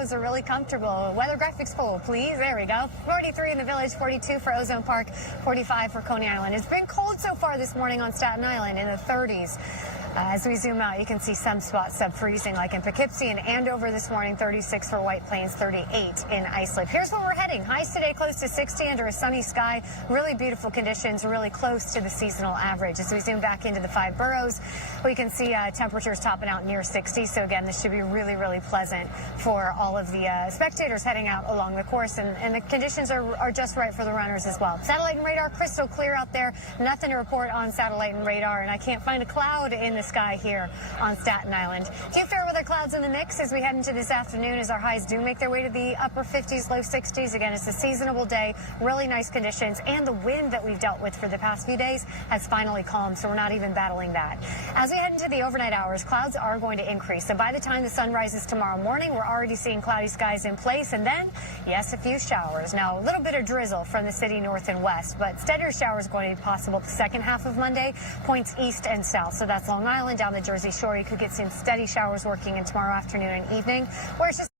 boroughs are really comfortable. Weather graphics poll, please. There we go. 43 in the Village, 42 for Ozone Park, 45 for Coney Island. It's been cold so far this morning on Staten Island in the 30s. As we zoom out, you can see some spots sub-freezing, like in Poughkeepsie and Andover this morning, 36 for White Plains, 38 in Islip. Here's where we're heading. Highs today close to 60 under a sunny sky. Really beautiful conditions, really close to the seasonal average. As we zoom back into the 5 boroughs, we can see temperatures topping out near 60. So again, this should be really, really pleasant for all of the spectators heading out along the course. And the conditions are just right for the runners as well. Satellite and radar, crystal clear out there. Nothing to report on satellite and radar. And I can't find a cloud in the sky here on Staten Island. Few fair weather clouds in the mix as we head into this afternoon as our highs do make their way to the upper 50s, low 60s. Again, it's a seasonable day, really nice conditions, and the wind that we've dealt with for the past few days has finally calmed, so we're not even battling that. As we head into the overnight hours, clouds are going to increase. So by the time the sun rises tomorrow morning, we're already seeing cloudy skies in place, and then, yes, a few showers. Now, a little bit of drizzle from the city north and west, but steadier showers going to be possible the second half of Monday, points east and south. So that's Long Island, down the Jersey Shore. You could get some steady showers working in tomorrow afternoon and evening, where it's just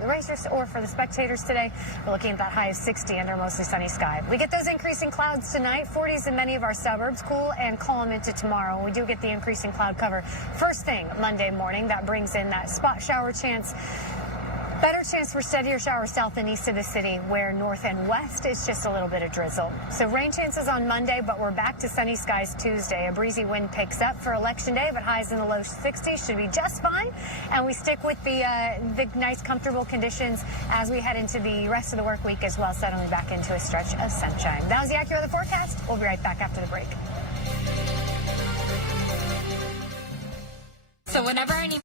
the racers or for the spectators today. We're looking at that high of 60 under mostly sunny sky. We get those increasing clouds tonight, 40s in many of our suburbs, cool and calm into tomorrow. We do get the increasing cloud cover first thing Monday morning. That brings in that spot shower chance. Better chance for steadier showers south and east of the city, where north and west is just a little bit of drizzle. So rain chances on Monday, but we're back to sunny skies Tuesday. A breezy wind picks up for Election Day, but highs in the low 60s should be just fine. And we stick with the nice, comfortable conditions as we head into the rest of the work week as well, settling back into a stretch of sunshine. That was the AccuWeather forecast. We'll be right back after the break. So whenever I need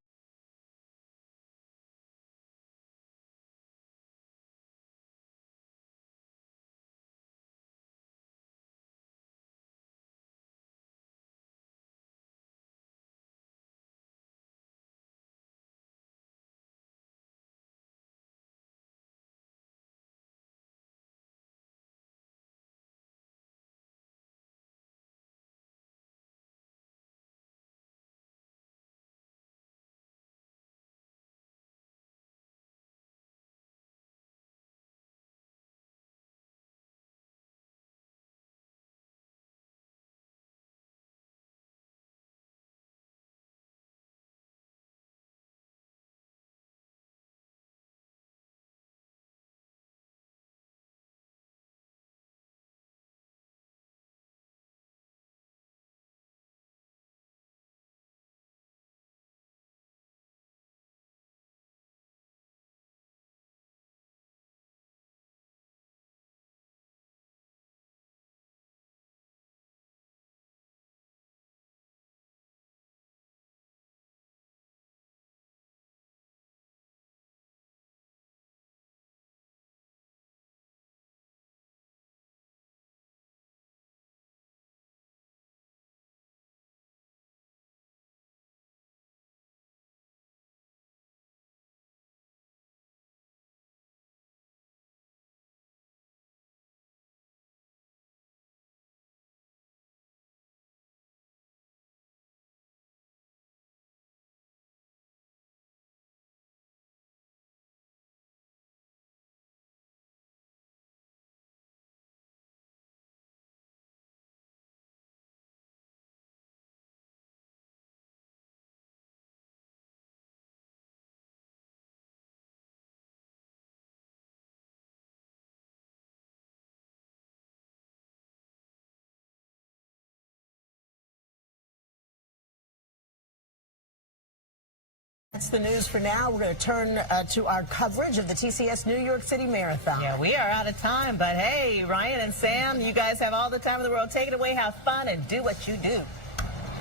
That's the news for now. We're going to turn to our coverage of the TCS New York City Marathon. Yeah, we are out of time, but hey, Ryan and Sam, you guys have all the time in the world. Take it away, have fun, and do what you do.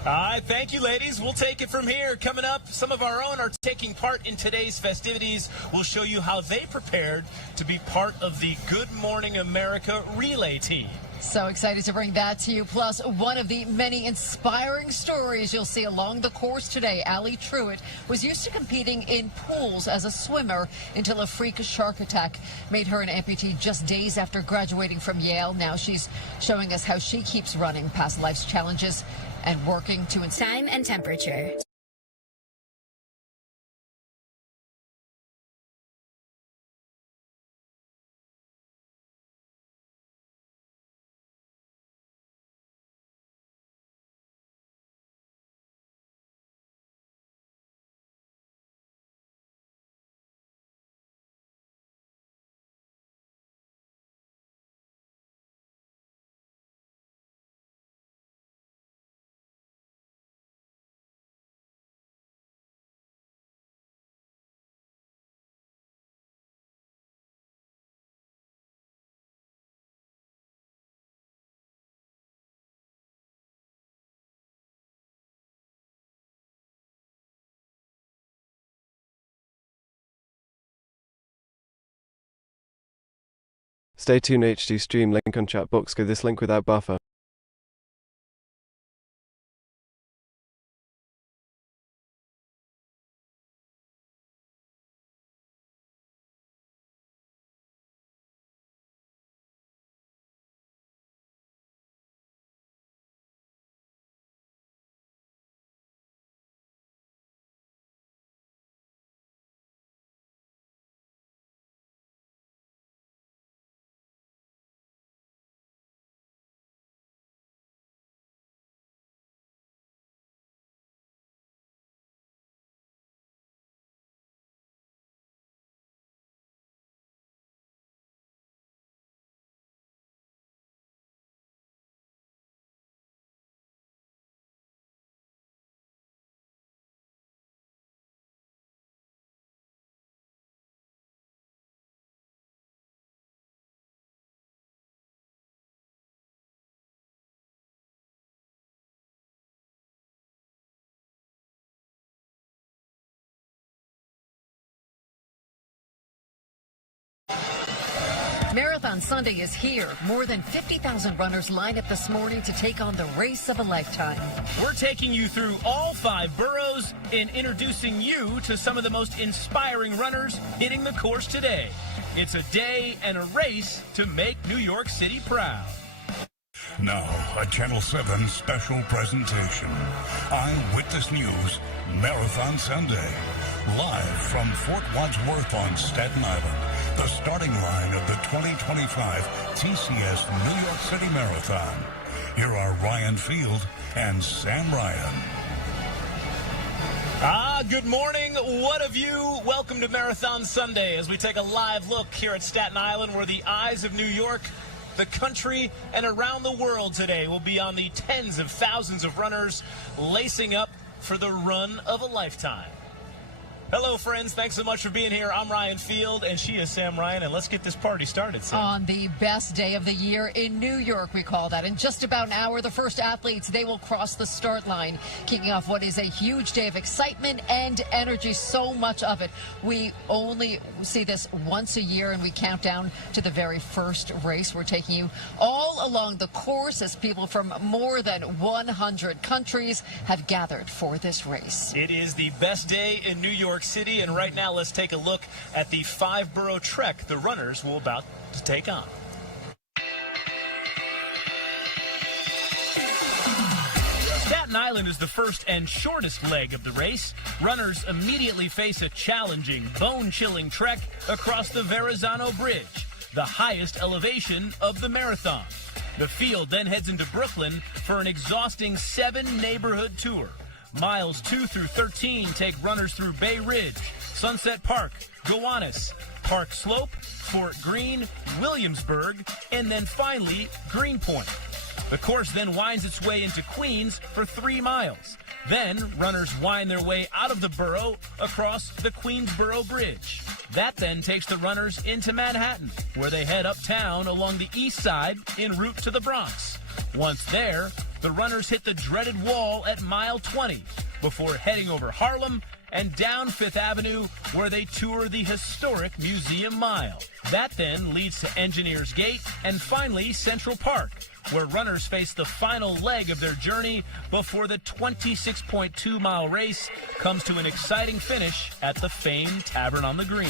All right, thank you, ladies. We'll take it from here. Coming up, some of our own are taking part in today's festivities. We'll show you how they prepared to be part of the Good Morning America relay team. So excited to bring that to you. Plus, one of the many inspiring stories you'll see along the course today. Allie Truitt was used to competing in pools as a swimmer until a freak shark attack made her an amputee just days after graduating from Yale. Now she's showing us how she keeps running past life's challenges and working to Time and temperature. Stay tuned HD stream link on chat box. Go this link without buffer. Marathon Sunday is here. More than 50,000 runners line up this morning to take on the race of a lifetime. We're taking you through all 5 boroughs and introducing you to some of the most inspiring runners hitting the course today. It's a day and a race to make New York City proud. Now, a Channel 7 special presentation. Eyewitness News, Marathon Sunday. Live from Fort Wadsworth on Staten Island. The starting line of the 2025 TCS New York City Marathon. Here are Ryan Field and Sam Ryan. Good morning. What of you? Welcome to Marathon Sunday as we take a live look here at Staten Island, where the eyes of New York, the country, and around the world today will be on the tens of thousands of runners lacing up for the run of a lifetime. Hello, friends. Thanks so much for being here. I'm Ryan Field, and she is Sam Ryan, and let's get this party started, Sam. On the best day of the year in New York, we call that. In just about an hour, the first athletes, they will cross the start line, kicking off what is a huge day of excitement and energy, so much of it. We only see this once a year, and we count down to the very first race. We're taking you all along the course as people from more than 100 countries have gathered for this race. It is the best day in New York City, and right now let's take a look at the 5-borough trek the runners will about to take on. Staten Island is the first and shortest leg of the race. Runners immediately face a challenging, bone-chilling trek across the Verrazano Bridge, the highest elevation of the marathon. The field then heads into Brooklyn for an exhausting 7-neighborhood tour. Miles 2 through 13 take runners through Bay Ridge, Sunset Park, Gowanus, Park Slope, Fort Greene, Williamsburg, and then finally Greenpoint. The course then winds its way into Queens for 3 miles. Then runners wind their way out of the borough across the Queensboro Bridge. That then takes the runners into Manhattan, where they head uptown along the east side en route to the Bronx. Once there, the runners hit the dreaded wall at mile 20 before heading over Harlem and down Fifth Avenue, where they tour the historic Museum Mile. That then leads to Engineers Gate and finally Central Park, where runners face the final leg of their journey before the 26.2-mile race comes to an exciting finish at the famed Tavern on the Green.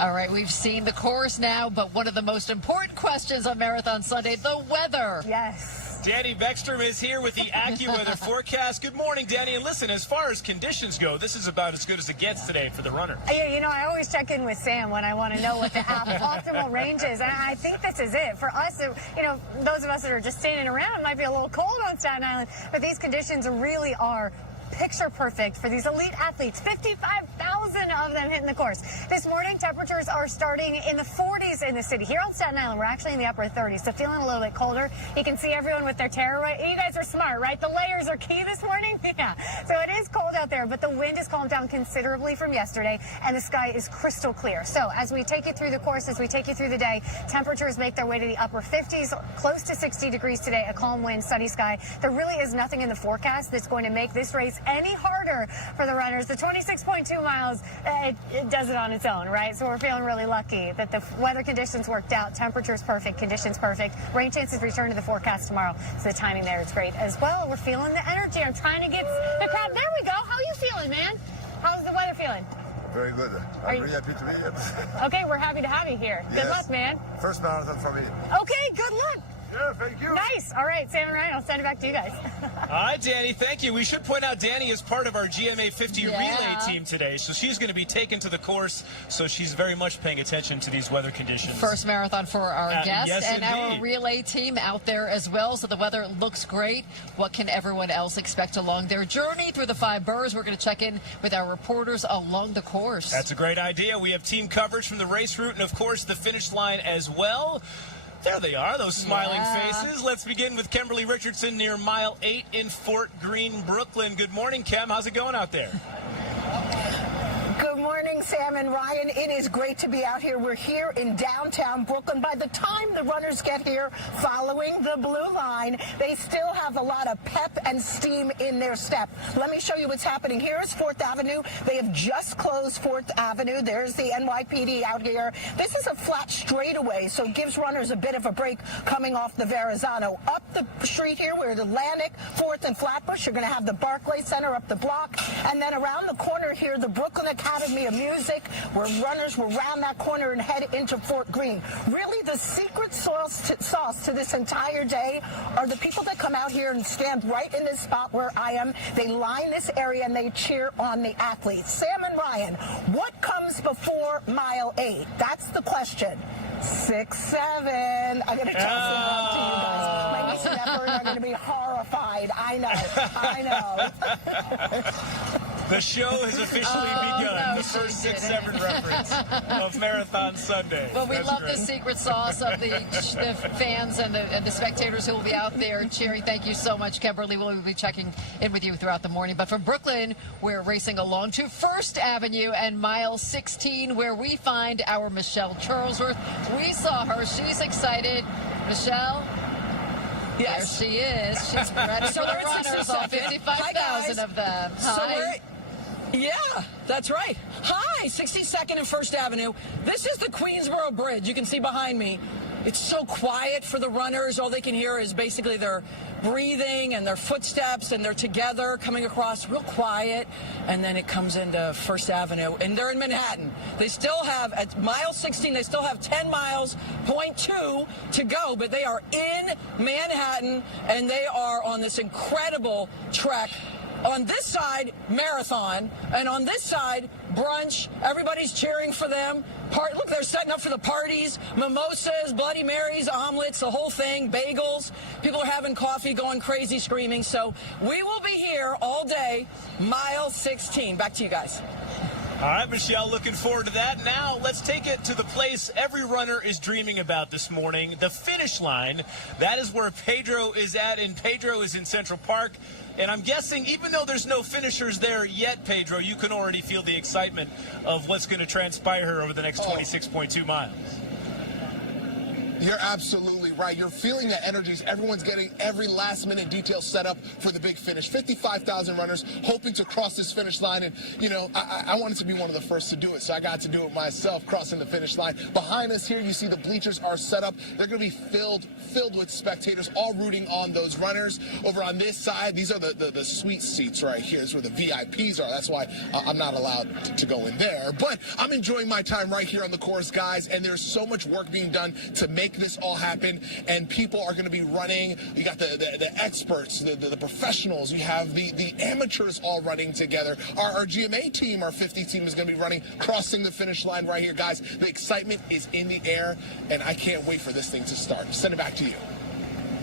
All right, we've seen the course now, but one of the most important questions on Marathon Sunday, the weather. Yes. Danny Beckstrom is here with the AccuWeather forecast. Good morning, Danny. And listen, as far as conditions go, this is about as good as it gets today for the runner. You know, I always check in with Sam when I want to know what the optimal range is. And I think this is it. For us, you know, those of us that are just standing around, it might be a little cold on Staten Island, but these conditions really are picture perfect for these elite athletes. 55,000 of them hitting the course. This morning, temperatures are starting in the 40s in the city. Here on Staten Island, we're actually in the upper 30s, so feeling a little bit colder. You can see everyone with their tearaway. You guys are smart, right? The layers are key this morning. Yeah. So it is cold out there, but the wind has calmed down considerably from yesterday, and the sky is crystal clear. So as we take you through the course, as we take you through the day, temperatures make their way to the upper 50s, close to 60 degrees today, a calm wind, sunny sky. There really is nothing in the forecast that's going to make this race any harder for the runners. The 26.2 miles, it does it on its own, right? So we're feeling really lucky that the weather conditions worked out. Temperatures perfect, conditions perfect. Rain chances return to the forecast tomorrow. So the timing there is great as well. We're feeling the energy. I'm trying to get the crowd. There we go. How are you feeling, man? How's the weather feeling? Very good. I'm really happy to be here. Okay, we're happy to have you here. Good luck, man. First marathon for me. Okay, good luck. Yeah, thank you. Nice. All right, Sam and Ryan, I'll send it back to you guys. All right, Danny, thank you. We should point out Danny is part of our GMA 50 relay team today, so she's going to be taken to the course, so she's very much paying attention to these weather conditions. First marathon for our guest yes, and indeed. our relay team out there as well, so the weather looks great. What can everyone else expect along their journey through the 5 boroughs? We're going to check in with our reporters along the course. That's a great idea. We have team coverage from the race route and, of course, the finish line as well. There they are, those smiling faces. Let's begin with Kimberly Richardson near mile 8 in Fort Greene, Brooklyn. Good morning, Kim. How's it going out there? Good morning, Sam and Ryan. It is great to be out here. We're here in downtown Brooklyn. By the time the runners get here following the blue line, they still have a lot of pep and steam in their step. Let me show you what's happening. Here is 4th Avenue. They have just closed 4th Avenue. There's the NYPD out here. This is a flat straightaway, so it gives runners a bit of a break coming off the Verrazano. Up the street here, we're at Atlantic, 4th and Flatbush. You're going to have the Barclay Center up the block. And then around the corner here, the Brooklyn Academy of Music, where runners will round that corner and head into Fort Greene. Really, the secret sauce to this entire day are the people that come out here and stand right in this spot where I am. They line this area and they cheer on the athletes. Sam and Ryan, what comes before mile 8? That's the question. 6, 7. I'm going to toss it up to you guys. My niece and nephew are going to be horrified. I know. The show has officially begun. The first 6-7 reference of Marathon Sunday. But we love the secret sauce of the fans and the spectators who will be out there cheering. Thank you so much, Kimberly. We'll be checking in with you throughout the morning. But from Brooklyn, we're racing along to 1st Avenue and mile 16, where we find our Michelle Charlesworth. We saw her. She's excited. Michelle? Yes. There she is. She's ready for the runners, all 55,000 of them. Hi. Yeah, that's right. Hi, 62nd and 1st Avenue. This is the Queensboro Bridge. You can see behind me. It's so quiet for the runners. All they can hear is basically their breathing and their footsteps, and they're together coming across real quiet. And then it comes into 1st Avenue, and they're in Manhattan. They still have, at mile 16, they still have 10 miles, 0.2 to go, but they are in Manhattan, and they are on this incredible trek. On this side, marathon, and on this side, brunch. Everybody's cheering for them. Look, they're setting up for the parties, mimosas, Bloody Marys, omelets, the whole thing, bagels. People are having coffee, going crazy, screaming. So we will be here all day, mile 16. Back to you guys. All right, Michelle, looking forward to that. Now, let's take it to the place every runner is dreaming about this morning, the finish line. That is where Pedro is at, and Pedro is in Central Park. And I'm guessing, even though there's no finishers there yet, Pedro, you can already feel the excitement of what's going to transpire over the next 26.2 miles. You're absolutely right. You're feeling the energies. Everyone's getting every last-minute detail set up for the big finish. 55,000 runners hoping to cross this finish line. And, you know, I wanted to be one of the first to do it, so I got to do it myself, crossing the finish line. Behind us here, you see the bleachers are set up. They're going to be filled with spectators, all rooting on those runners. Over on this side, these are the sweet seats right here. This is where the VIPs are. That's why I'm not allowed to go in there. But I'm enjoying my time right here on the course, guys, and there's so much work being done to make this all happen, and people are going to be running. You got the experts, the professionals. You have the amateurs all running together. Our GMA team, our 50 team, is going to be running, crossing the finish line right here, guys. The excitement is in the air, and I can't wait for this thing to start. Send it back to you.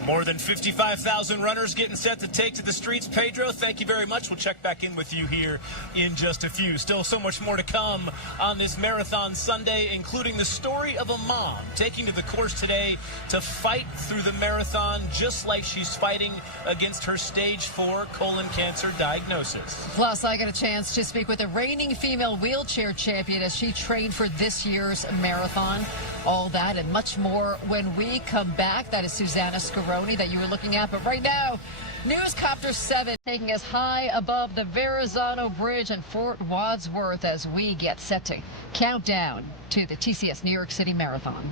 More than 55,000 runners getting set to take to the streets. Pedro, thank you very much. We'll check back in with you here in just a few. Still so much more to come on this Marathon Sunday, including the story of a mom taking to the course today to fight through the marathon just like she's fighting against her stage 4 colon cancer diagnosis. Plus, I got a chance to speak with a reigning female wheelchair champion as she trained for this year's marathon. All that and much more when we come back. That is Susanna Scaroni that you were looking at. But right now, Newscopter 7 taking us high above the Verrazano Bridge in Fort Wadsworth as we get set to count down to the TCS New York City Marathon.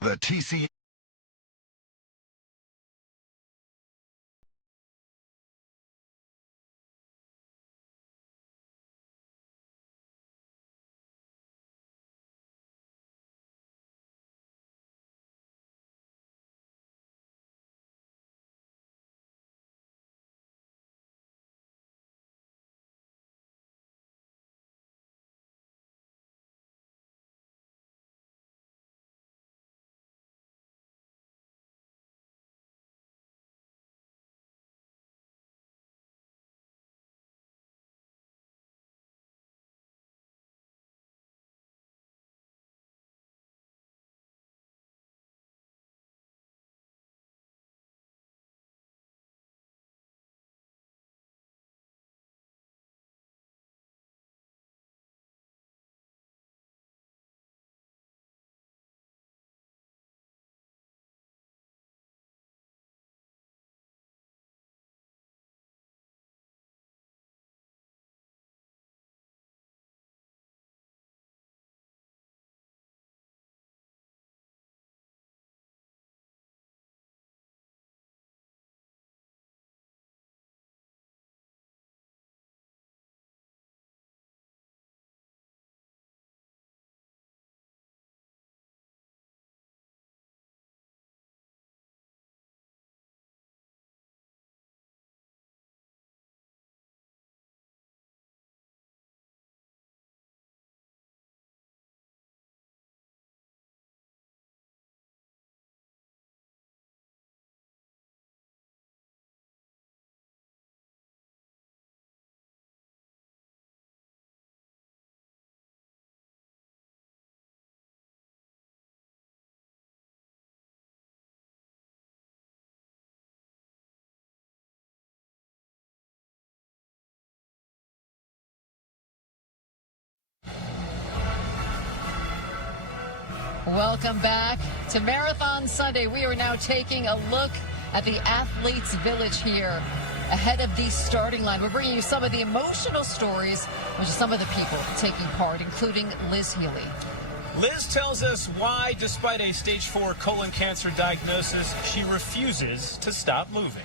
The TCS. Welcome back to Marathon Sunday. We are now taking a look at the Athletes Village here ahead of the starting line. We're bringing you some of the emotional stories of some of the people taking part, including Liz Healy. Liz tells us why, despite a stage 4 colon cancer diagnosis, she refuses to stop moving.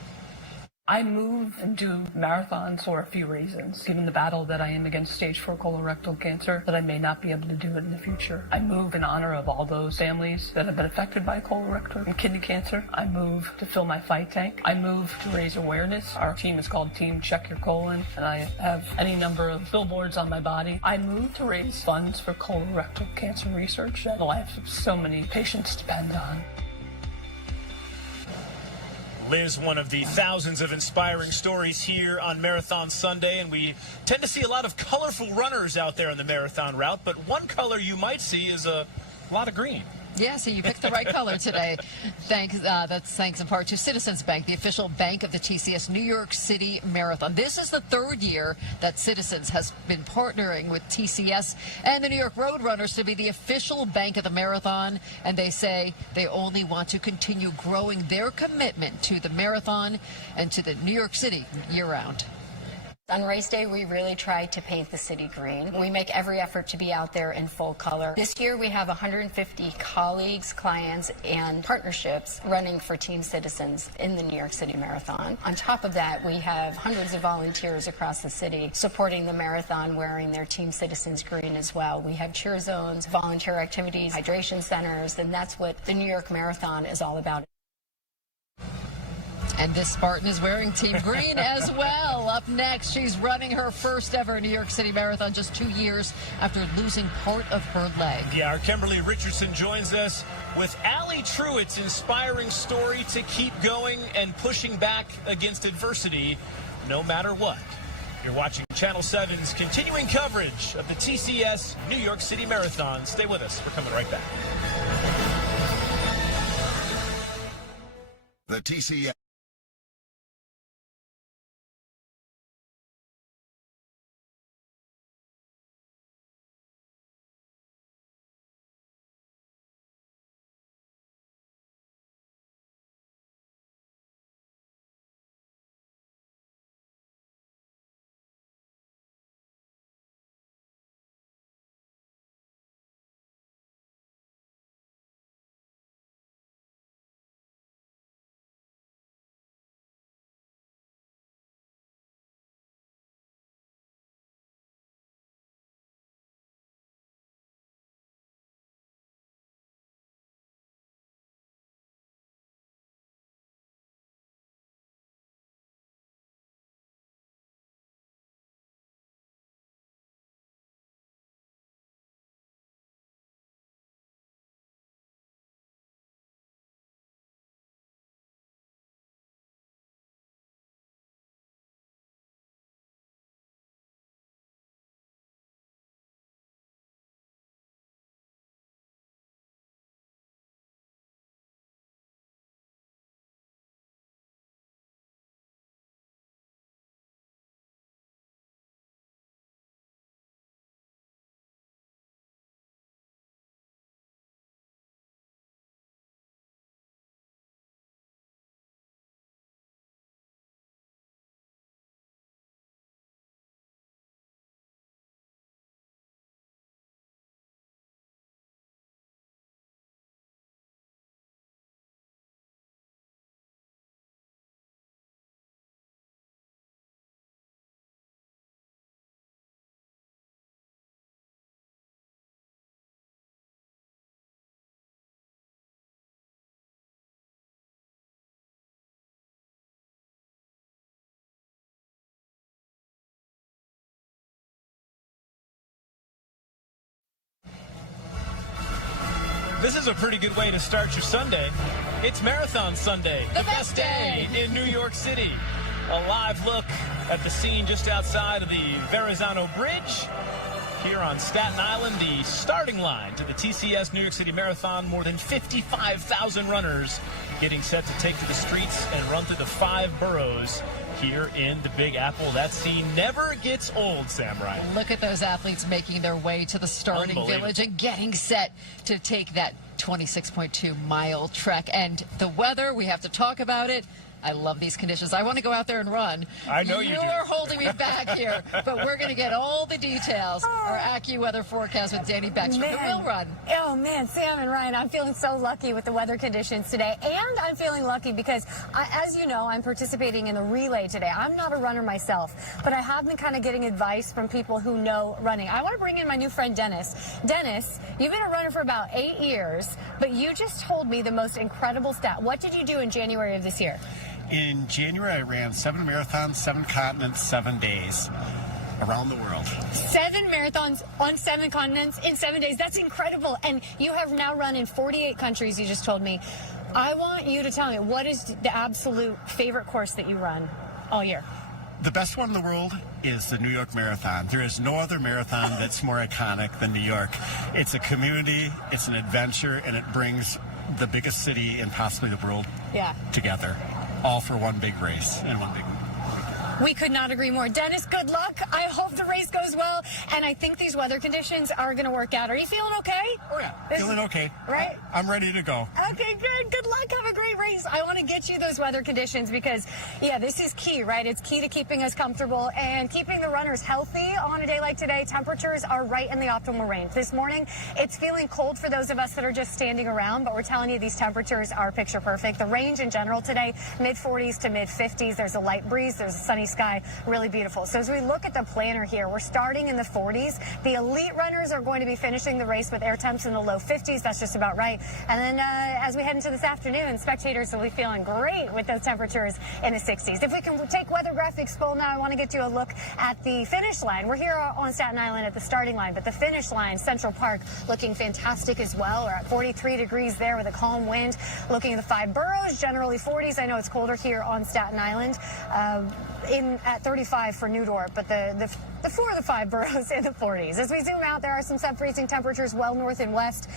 I move and do marathons for a few reasons. Given the battle that I am against stage 4 colorectal cancer, that I may not be able to do it in the future. I move in honor of all those families that have been affected by colorectal and kidney cancer. I move to fill my fight tank. I move to raise awareness. Our team is called Team Check Your Colon, and I have any number of billboards on my body. I move to raise funds for colorectal cancer research that the lives of so many patients depend on. Liz, one of the thousands of inspiring stories here on Marathon Sunday, and we tend to see a lot of colorful runners out there on the marathon route, but one color you might see is a lot of green. Yeah, so you picked the right color today. That's thanks in part to Citizens Bank, the official bank of the TCS New York City Marathon. This is the third year that Citizens has been partnering with TCS and the New York Road Runners to be the official bank of the marathon. And they say they only want to continue growing their commitment to the marathon and to the New York City year-round. On race day, we really try to paint the city green. We make every effort to be out there in full color. This year, we have 150 colleagues, clients, and partnerships running for Team Citizens in the New York City Marathon. On top of that, we have hundreds of volunteers across the city supporting the marathon, wearing their Team Citizens green as well. We have cheer zones, volunteer activities, hydration centers, and that's what the New York Marathon is all about. And this Spartan is wearing Team Green as well. Up next, she's running her first ever New York City Marathon just 2 years after losing part of her leg. Yeah, our Kimberly Richardson joins us with Allie Truitt's inspiring story to keep going and pushing back against adversity no matter what. You're watching Channel 7's continuing coverage of the TCS New York City Marathon. Stay with us. We're coming right back. The TCS. This is a pretty good way to start your Sunday. It's Marathon Sunday, the best day in New York City. A live look at the scene just outside of the Verrazano Bridge. Here on Staten Island, the starting line to the TCS New York City Marathon. More than 55,000 runners getting set to take to the streets and run through the 5 boroughs here in the Big Apple. That scene never gets old, Sam Ryan. Look at those athletes making their way to the starting village and getting set to take that 26.2-mile trek. And the weather, we have to talk about it. I love these conditions. I want to go out there and run. I know you do. You're holding me back here, but we're going to get all the details. Our AccuWeather forecast with Danny Bex from the Real Run. Oh, man, Sam and Ryan, I'm feeling so lucky with the weather conditions today. And I'm feeling lucky because, as you know, I'm participating in the relay today. I'm not a runner myself, but I have been kind of getting advice from people who know running. I want to bring in my new friend, Dennis. Dennis, you've been a runner for about 8 years, but you just told me the most incredible stat. What did you do in January of this year? In January, I ran 7 marathons, 7 continents, 7 days around the world. 7 marathons on 7 continents in 7 days. That's incredible. And you have now run in 48 countries, you just told me. I want you to tell me, what is the absolute favorite course that you run all year? The best one in the world is the New York Marathon. There is no other marathon that's more iconic than New York. It's a community, it's an adventure, and it brings the biggest city and possibly the world together, all for one big race and one big weekend. We could not agree more. Dennis, good luck. I hope the race goes well. And I think these weather conditions are going to work out. Are you feeling okay? Oh, yeah. Feeling okay. Right? I'm ready to go. Okay, good. Good luck. Have a great race. I want to get you those weather conditions because, this is key, right? It's key to keeping us comfortable and keeping the runners healthy on a day like today. Temperatures are right in the optimal range. This morning, it's feeling cold for those of us that are just standing around, but we're telling you these temperatures are picture perfect. The range in general today, mid-40s to mid-50s. There's a light breeze. There's a sunny sky, really beautiful. So as we look at the planner here, we're starting in the 40s. The elite runners are going to be finishing the race with air temps in the low 50s. That's just about right. And then as we head into this afternoon, spectators will be feeling great with those temperatures in the 60s. If we can take weather graphics full now, I want to get you a look at the finish line. We're here on Staten Island at the starting line, but the finish line, Central Park, looking fantastic as well. We're at 43 degrees there with a calm wind. Looking at the 5 boroughs, generally 40s. I know it's colder here on Staten Island. At 35 for New Dorp, but the 4 of the 5 boroughs in the 40s. As we zoom out, there are some sub-freezing temperatures well north and west,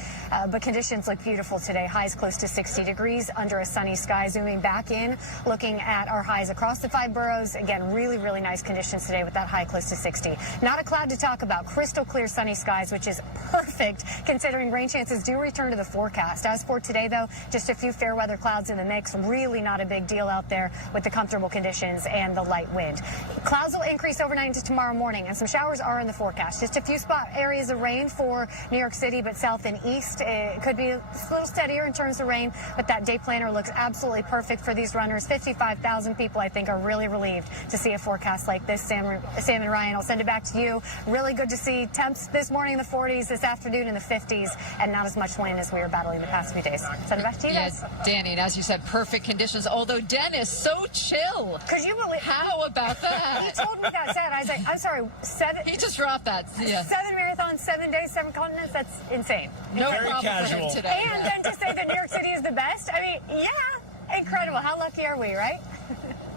but conditions look beautiful today. Highs close to 60 degrees under a sunny sky. Zooming back in, looking at our highs across the 5 boroughs. Again, really, really nice conditions today with that high close to 60. Not a cloud to talk about. Crystal clear sunny skies, which is perfect considering rain chances do return to the forecast. As for today, though, just a few fair weather clouds in the mix. Really not a big deal out there with the comfortable conditions and the light wind. Clouds will increase overnight into tomorrow morning, and some showers are in the forecast. Just a few spot areas of rain for New York City, but south and east. It could be a little steadier in terms of rain, but that day planner looks absolutely perfect for these runners. 55,000 people, I think, are really relieved to see a forecast like this. Sam and Ryan, I'll send it back to you. Really good to see temps this morning in the 40s, this afternoon in the 50s, and not as much wind as we were battling the past few days. Send it back to you guys. Danny, and as you said, perfect conditions, although Dennis, so chill. Could you believe? How about that? He told me that sad. I was like, I'm sorry, 7? He just dropped that. Yeah. 7 marathons, 7 days, 7 continents? That's insane. No Very problem casual. for him today. And then to say that New York City is the best, I mean, yeah, incredible. How lucky are we, right?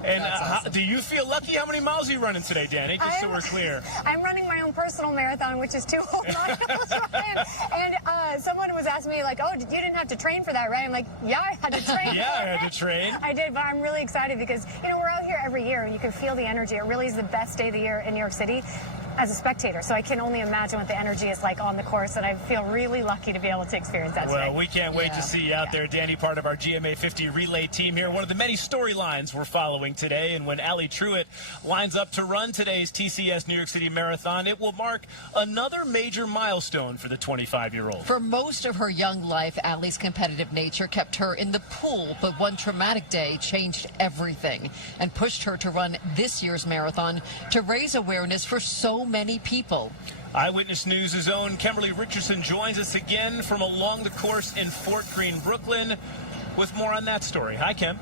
And do you feel lucky? How many miles are you running today, Danny? Just so we're clear. I'm running my own personal marathon, which is 2 whole miles, Ryan. And someone was asking me, like, oh, you didn't have to train for that, right? I'm like, yeah, I had to train. Yeah, I had to train. I did, but I'm really excited because, we're out here every year and you can feel the energy. It really is the best day of the year in New York City as a spectator. So I can only imagine what the energy is like on the course, and I feel really lucky to be able to experience that today. Well, we can't wait to see you out there, Danny, part of our GMA 50 relay team here. One of the many storylines we're following today, and when Allie Truitt lines up to run today's TCS New York City Marathon, it will mark another major milestone for the 25-year-old. For most of her young life, Allie's competitive nature kept her in the pool, but one traumatic day changed everything and pushed her to run this year's marathon to raise awareness for so many people. Eyewitness News' own Kimberly Richardson joins us again from along the course in Fort Greene, Brooklyn, with more on that story. Hi, Kim.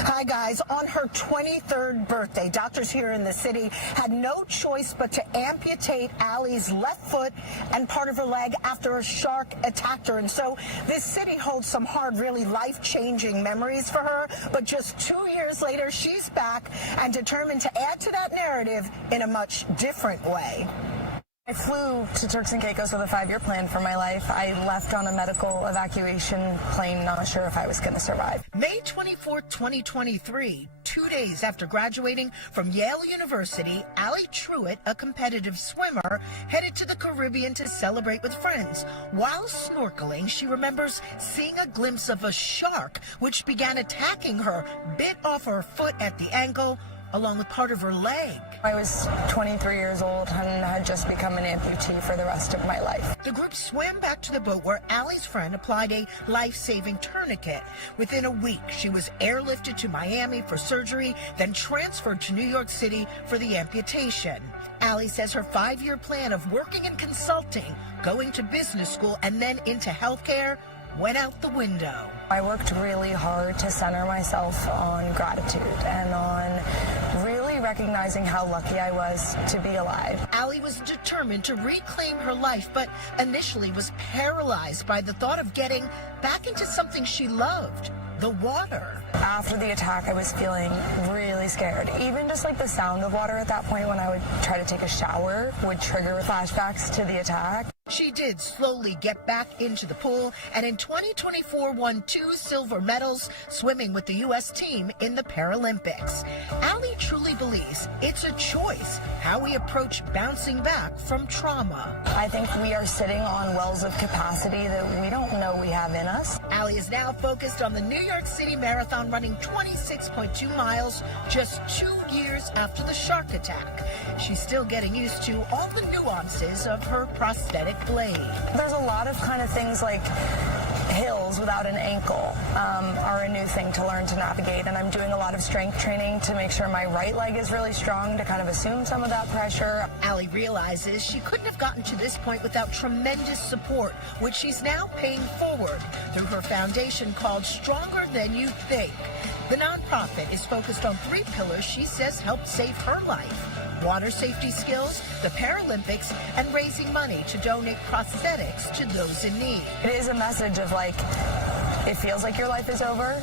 Hi, guys. On her 23rd birthday, doctors here in the city had no choice but to amputate Allie's left foot and part of her leg after a shark attacked her. And so this city holds some hard, really life-changing memories for her. But just 2 years later, she's back and determined to add to that narrative in a much different way. I flew to Turks and Caicos with a 5-year plan for my life. I left on a medical evacuation plane, not sure if I was going to survive. May 24, 2023, 2 days after graduating from Yale University, Allie Truitt, a competitive swimmer, headed to the Caribbean to celebrate with friends. While snorkeling, she remembers seeing a glimpse of a shark, which began attacking her, bit off her foot at the ankle, along with part of her leg. I was 23 years old and had just become an amputee for the rest of my life. The group swam back to the boat where Allie's friend applied a life-saving tourniquet. Within a week, she was airlifted to Miami for surgery, then transferred to New York City for the amputation. Allie says her 5-year plan of working in consulting, going to business school, and then into healthcare went out the window. I worked really hard to center myself on gratitude and on really recognizing how lucky I was to be alive. Allie was determined to reclaim her life, but initially was paralyzed by the thought of getting back into something she loved. the water. After the attack, I was feeling really scared. Even just like the sound of water at that point when I would try to take a shower would trigger flashbacks to the attack. She did slowly get back into the pool, and in 2024 won 2 silver medals swimming with the U.S. team in the Paralympics. Ali truly believes it's a choice how we approach bouncing back from trauma. I think we are sitting on wells of capacity that we don't know we have in us. Ali is now focused on the New York City Marathon, running 26.2 miles just 2 years after the shark attack. She's still getting used to all the nuances of her prosthetic blade. There's a lot of kind of things like hills without an ankle are a new thing to learn to navigate, and I'm doing a lot of strength training to make sure my right leg is really strong to kind of assume some of that pressure. Ali realizes she couldn't have gotten to this point without tremendous support, which she's now paying forward through her foundation called Stronger Than You Think. The nonprofit is focused on 3 pillars she says helped save her life: water safety skills, the Paralympics, and raising money to donate prosthetics to those in need. It is a message of like, it feels like your life is over,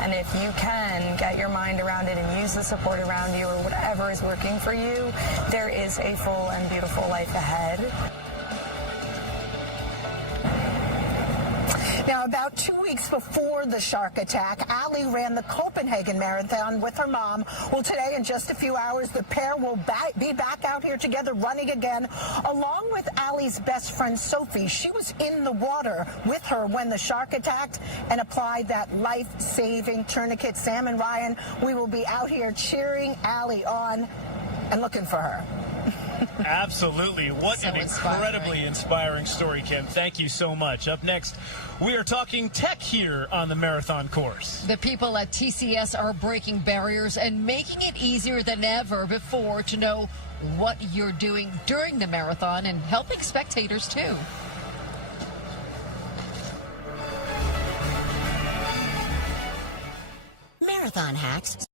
and if you can get your mind around it and use the support around you or whatever is working for you, there is a full and beautiful life ahead. Now, about 2 weeks before the shark attack, Ali ran the Copenhagen Marathon with her mom. Well, today, in just a few hours, the pair will be back out here together running again, along with Ali's best friend, Sophie. She was in the water with her when the shark attacked and applied that life-saving tourniquet. Sam and Ryan, we will be out here cheering Ali on and looking for her. Absolutely. What an incredibly inspiring story, Kim. Thank you so much. Up next, we are talking tech here on the marathon course. The people at TCS are breaking barriers and making it easier than ever before to know what you're doing during the marathon and helping spectators too. Marathon hacks.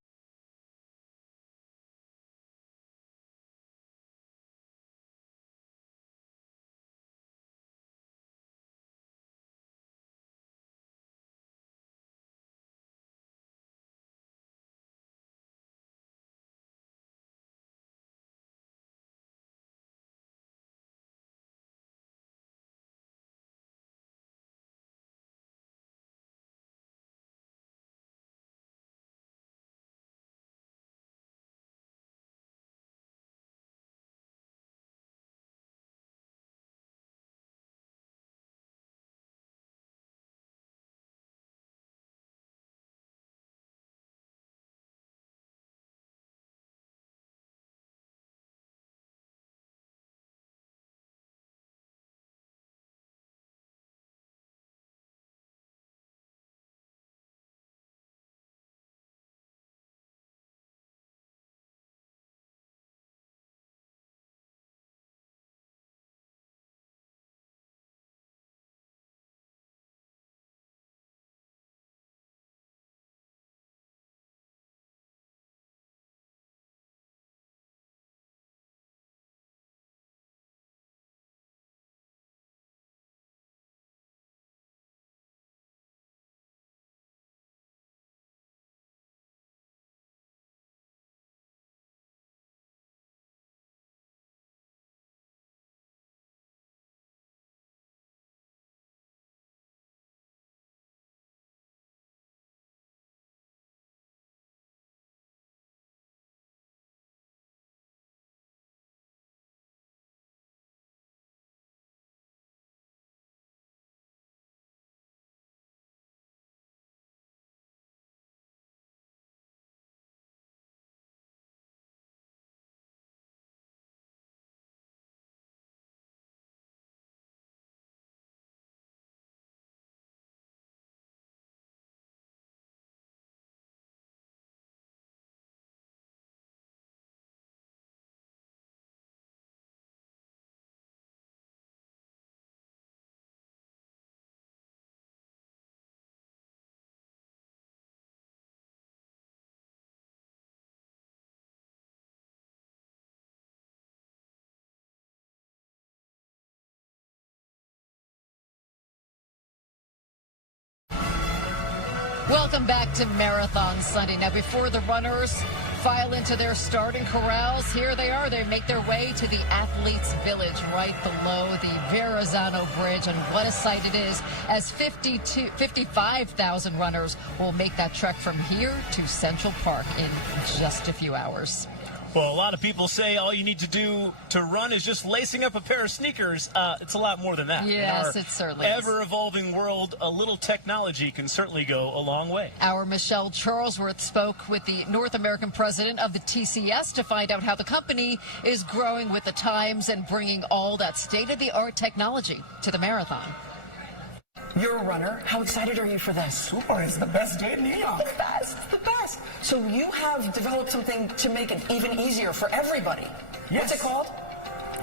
Welcome back to Marathon Sunday. Now, before the runners file into their starting corrals, here they are. They make their way to the Athletes Village right below the Verrazano Bridge. And what a sight it is, as 55,000 runners will make that trek from here to Central Park in just a few hours. Well, a lot of people say all you need to do to run is just lacing up a pair of sneakers. It's a lot more than that. Yes, it certainly is. Ever-evolving world, a little technology can certainly go a long way. Our Michelle Charlesworth spoke with the North American president of the TCS to find out how the company is growing with the times and bringing all that state-of-the-art technology to the marathon. You're a runner. How excited are you for this? Super. It's the best day in New York. The best. The best. So you have developed something to make it even easier for everybody. Yes. What's it called?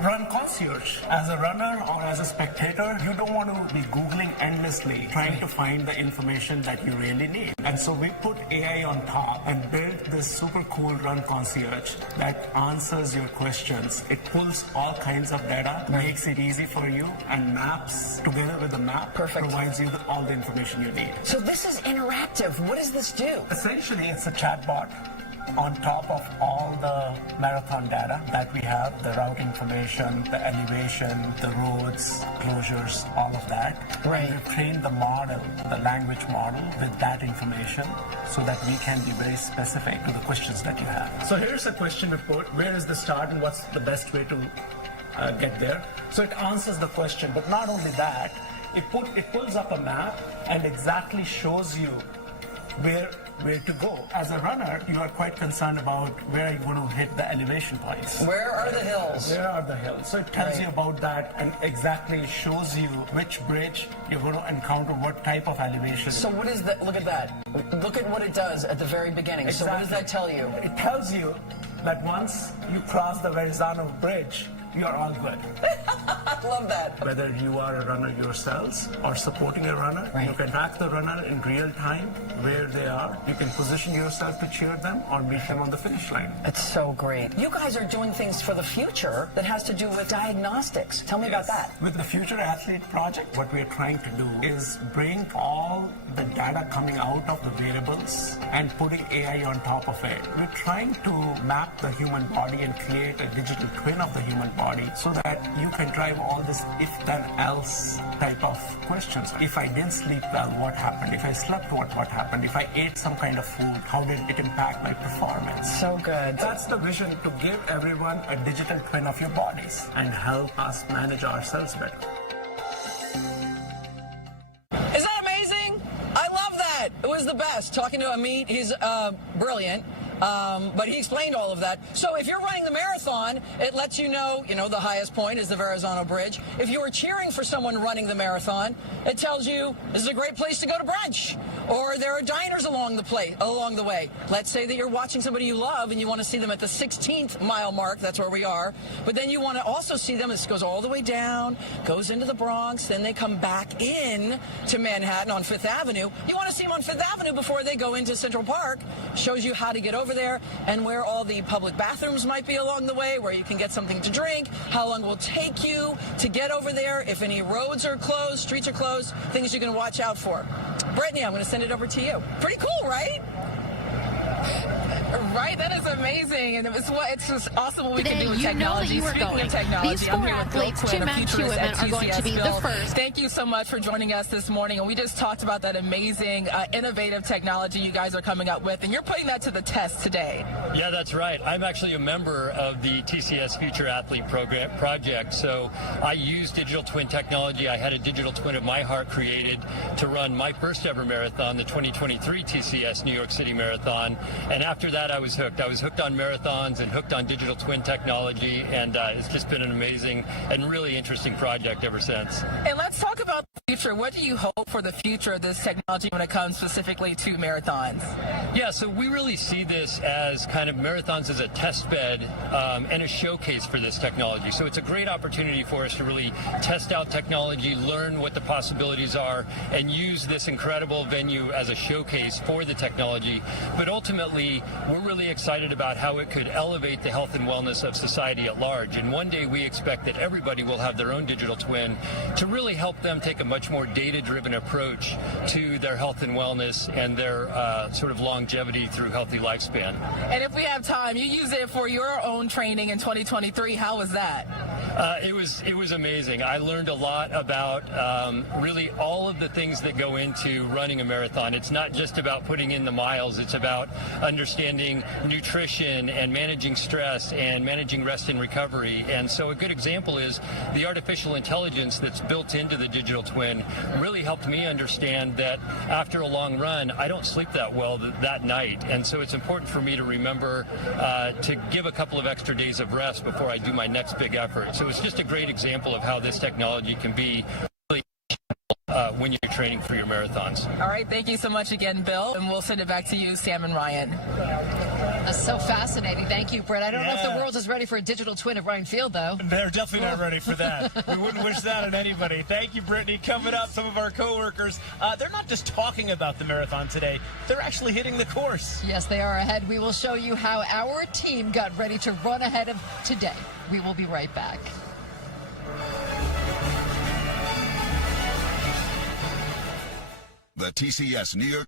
Run Concierge. As a runner or as a spectator, you don't want to be Googling endlessly, trying to find the information that you really need. And so we put AI on top and built this super cool Run Concierge that answers your questions. It pulls all kinds of data, makes it easy for you, and maps together with the map provides you all the information you need. So this is interactive. What does this do? Essentially, it's a chatbot on top of all the marathon data that we have, the route information, the elevation, the roads, closures, all of that. Right. We've trained the model, the language model, with that information so that we can be very specific to the questions that you have. So here's a question report. Where is the start and what's the best way to get there? So it answers the question, but not only that, it pulls up a map and exactly shows you where to go. As a runner, you are quite concerned about where you're going to hit the elevation points. Where are the hills? Where are the hills? So it tells you about that and exactly shows you which bridge you're going to encounter, what type of elevation. So what is that? Look at that. Look at what it does at the very beginning. Exactly. So what does that tell you? It tells you that once you cross the Verrazano Bridge, you are all good. I love that. Whether you are a runner yourselves or supporting a runner, you can track the runner in real time where they are. You can position yourself to cheer them or meet them on the finish line. It's so great. You guys are doing things for the future that has to do with diagnostics. Tell me about that. With the Future Athlete Project, what we're trying to do is bring all the data coming out of the variables and putting AI on top of it. We're trying to map the human body and create a digital twin of the human body so that you can drive all this if-then-else type of questions. If I didn't sleep well, what happened? If I slept, what happened? If I ate some kind of food, how did it impact my performance? So good. That's the vision, to give everyone a digital twin of your bodies and help us manage ourselves better. Is that amazing? I love that. It was the best. Talking to Amit, he's brilliant. But he explained all of that. So if you're running the marathon, it lets you know, the highest point is the Verrazano Bridge. If you were cheering for someone running the marathon, it tells you this is a great place to go to brunch. Or there are diners along the way. Let's say that you're watching somebody you love and you want to see them at the 16th mile mark. That's where we are. But then you want to also see them. This goes all the way down, goes into the Bronx. Then they come back in to Manhattan on Fifth Avenue. You want to see them on Fifth Avenue before they go into Central Park. Shows you how to get over there and where all the public bathrooms might be along the way, where you can get something to drink, how long it will take you to get over there, if any roads are closed, streets are closed, things you can watch out for. Brittany, I'm going to send it over to you. Pretty cool, right? Right, that is amazing, and it's just awesome what we can do with Today, technology. You know that you are going. Technology, These four athletes, 2 men, 2 women, are going to be the first. Thank you so much for joining us this morning, and we just talked about that amazing, innovative technology you guys are coming up with, and you're putting that to the test today. Yeah, that's right. I'm actually a member of the TCS Future Athlete project, so I use digital twin technology. I had a digital twin of my heart created to run my first ever marathon, the 2023 TCS New York City Marathon, and after that I was hooked. I was hooked on marathons and hooked on digital twin technology, and it's just been an amazing and really interesting project ever since. And let's talk about the future. What do you hope for the future of this technology when it comes specifically to marathons? Yeah, so we really see this as kind of marathons as a test bed and a showcase for this technology. So it's a great opportunity for us to really test out technology, learn what the possibilities are, and use this incredible venue as a showcase for the technology. But ultimately, we're really excited about how it could elevate the health and wellness of society at large. And one day we expect that everybody will have their own digital twin to really help them take a much much more data-driven approach to their health and wellness and their sort of longevity through healthy lifespan. And if we have time, you use it for your own training in 2023. How was that? It was amazing. I learned a lot about really all of the things that go into running a marathon. It's not just about putting in the miles. It's about understanding nutrition and managing stress and managing rest and recovery. And so a good example is the artificial intelligence that's built into the digital twin really helped me understand that after a long run, I don't sleep that well that night. And so it's important for me to remember to give a couple of extra days of rest before I do my next big effort. So it's just a great example of how this technology can be really when you're training for your marathons. All right, thank you so much again, Bill, and we'll send it back to you, Sam and Ryan. That's so fascinating. Thank you, Brett. I don't know if the world is ready for a digital twin of Ryan Field, though. They're definitely not ready for that. We wouldn't wish that on anybody. Thank you, Brittany. Coming up, some of our coworkers, they're not just talking about the marathon today. They're actually hitting the course. Yes, they are ahead. We will show you how our team got ready to run ahead of today. We will be right back. The TCS New York.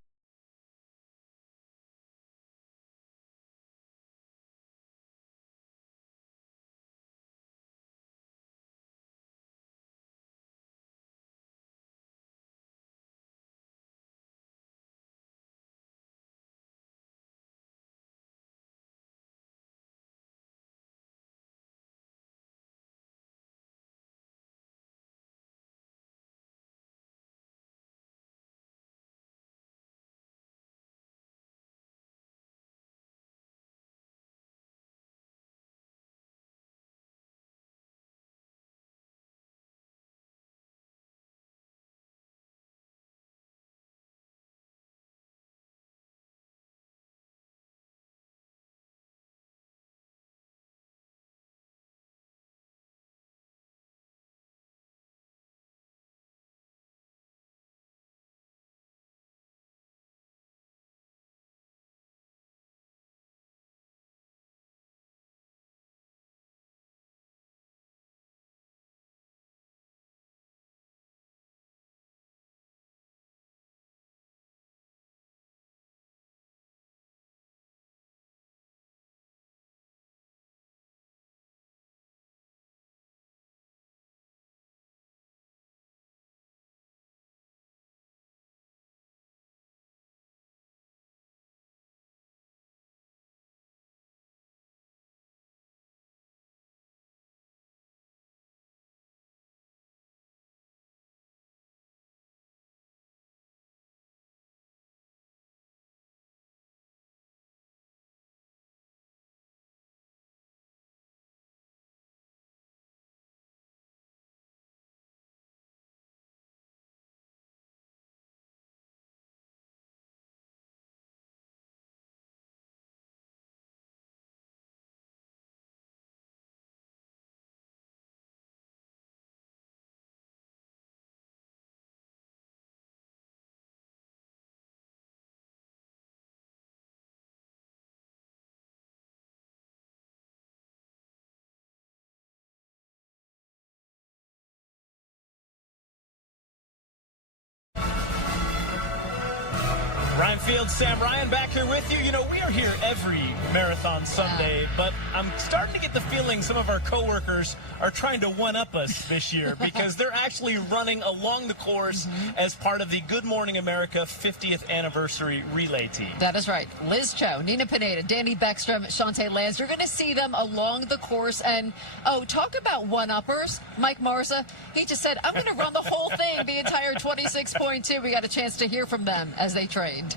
Ryan Field, Sam Ryan back here with you. You know, we are here every Marathon Sunday, but I'm starting to get the feeling some of our coworkers are trying to one-up us this year because they're actually running along the course as part of the Good Morning America 50th Anniversary Relay Team. That is right. Liz Cho, Nina Pineda, Danny Beckstrom, Shantae Lands. You're going to see them along the course. And, oh, talk about one-uppers. Mike Marza, he just said, I'm going to run the whole thing, the entire 26.2. We got a chance to hear from them as they trained.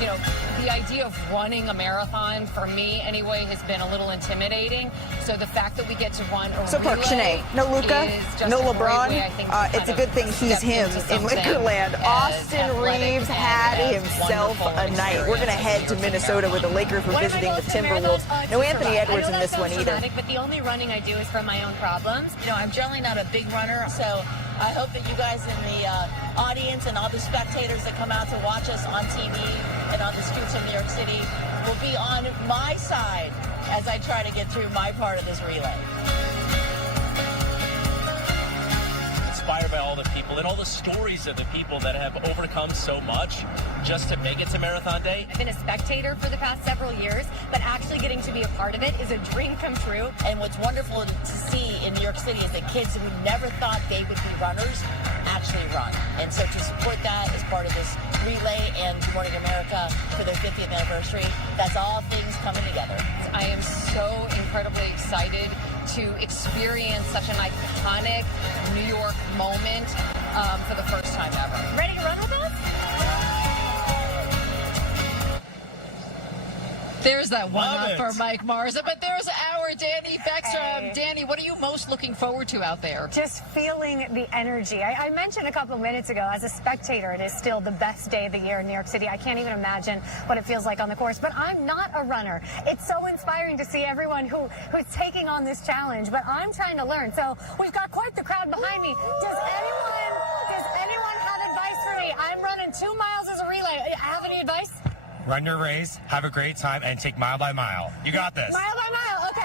You know, the idea of running a marathon, for me anyway, has been a little intimidating. So the fact that we get to run a so Park, Shanae, no Luka, no LeBron. It's a good thing he's him in Lakerland. Austin Reeves had himself a night. We're going to head to Minnesota where the Lakers were visiting the Timberwolves. No Anthony Edwards in this one either. But the only running I do is from my own problems. You know, I'm generally not a big runner, so I hope that you guys in the audience and all the spectators that come out to watch us on TV and on the streets of New York City will be on my side as I try to get through my part of this relay. and all the stories of the people that have overcome so much just to make it to Marathon Day. I've been a spectator for the past several years, but actually getting to be a part of it is a dream come true. And what's wonderful to see in New York City is that kids who never thought they would be runners actually run. And so to support that as part of this relay and supporting America for their 50th anniversary, that's all things coming together. I am so incredibly excited to experience such an iconic New York moment for the first time ever. Ready to run with us? There's that one up for Mike Marza, but there's our Danny Beckstrom. Hey. Danny, what are you most looking forward to out there? Just feeling the energy. I mentioned a couple of minutes ago, as a spectator, it is still the best day of the year in New York City. I can't even imagine what it feels like on the course, but I'm not a runner. It's so inspiring to see everyone who's taking on this challenge, but I'm trying to learn. So we've got quite the crowd behind me. Does anyone have advice for me? I'm running 2 miles as a relay. Have any advice? Run your race, have a great time, and take mile by mile. You got this. Mile by mile. Okay.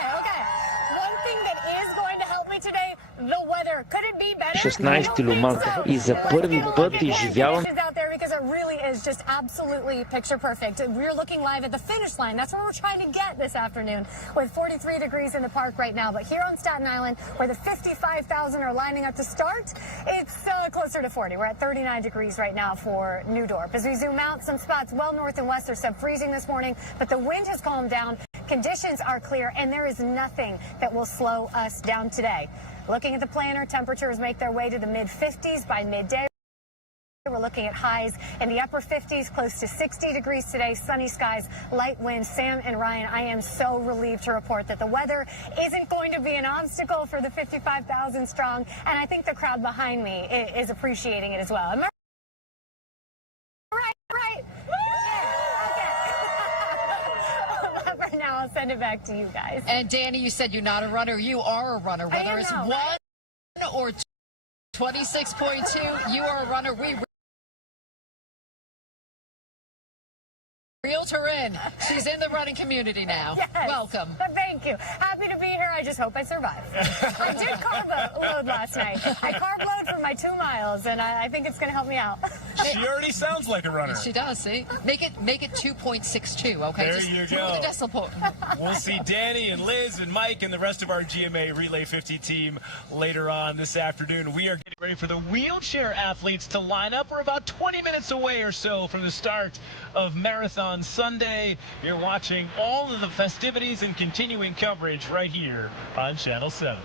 One thing that is going to help me today, the weather. Could it be better? 16 lumaka i za prvi put iživljavam. Out there because it really is just absolutely picture perfect. We're looking live at the finish line. That's where we're trying to get this afternoon with 43 degrees in the park right now. But here on Staten Island, where the 55,000 are lining up to start, it's closer to 40. We're at 39 degrees right now for New Dorp. As we zoom out, some spots well north and west are sub-freezing this morning, but the wind has calmed down. Conditions are clear, and there is nothing that will slow us down today. Looking at the planner, temperatures make their way to the mid-50s by midday. We're looking at highs in the upper 50s, close to 60 degrees today, sunny skies, light winds. Sam and Ryan, I am so relieved to report that the weather isn't going to be an obstacle for the 55,000 strong, and I think the crowd behind me is appreciating it as well. Am I right? Okay. For now, I'll send it back to you guys. And Danny, you said you're not a runner. You are a runner. Whether it's 1 or 26.2, you are a runner. We reeled her in. She's in the running community now. Yes. Welcome. Thank you. Happy to be here. I just hope I survive. I did carb load last night. I carb load for my 2 miles, and I think it's going to help me out. She already sounds like a runner. She does, see? Make it 2.62, okay? There Just you go. move the decimal point. We'll see Danny and Liz and Mike and the rest of our GMA Relay 50 team later on this afternoon. We are getting ready for the wheelchair athletes to line up. We're about 20 minutes away or so from the start of Marathon Sunday. You're watching all of the festivities and continuing coverage right here on Channel 7.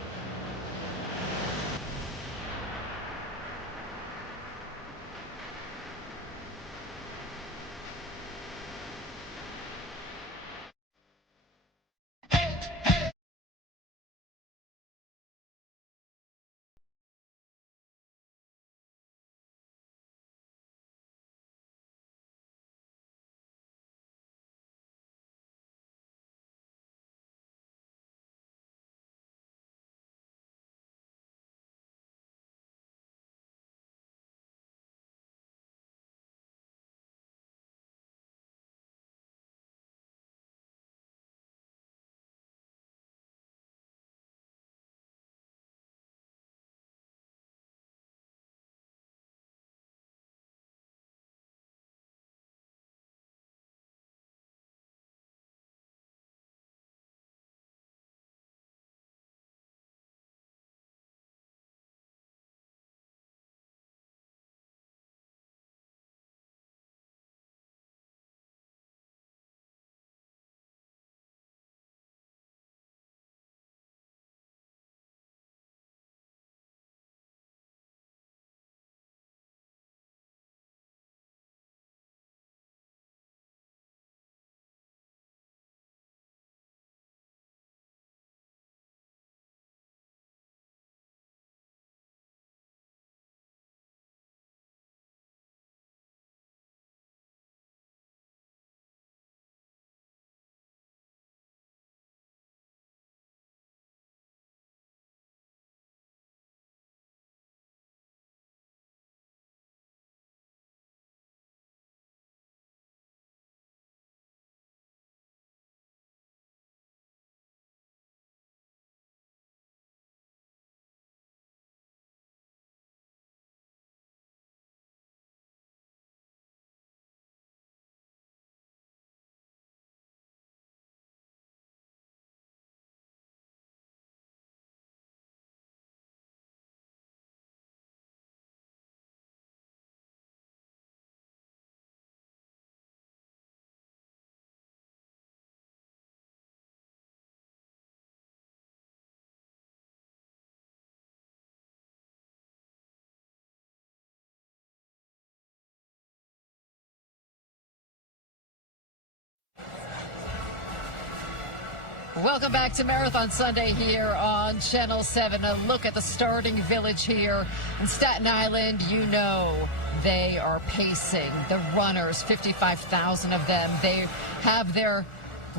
Welcome back to Marathon Sunday here on Channel 7. A look at the starting village here in Staten Island. You know they are pacing the runners, 55,000 of them. They have their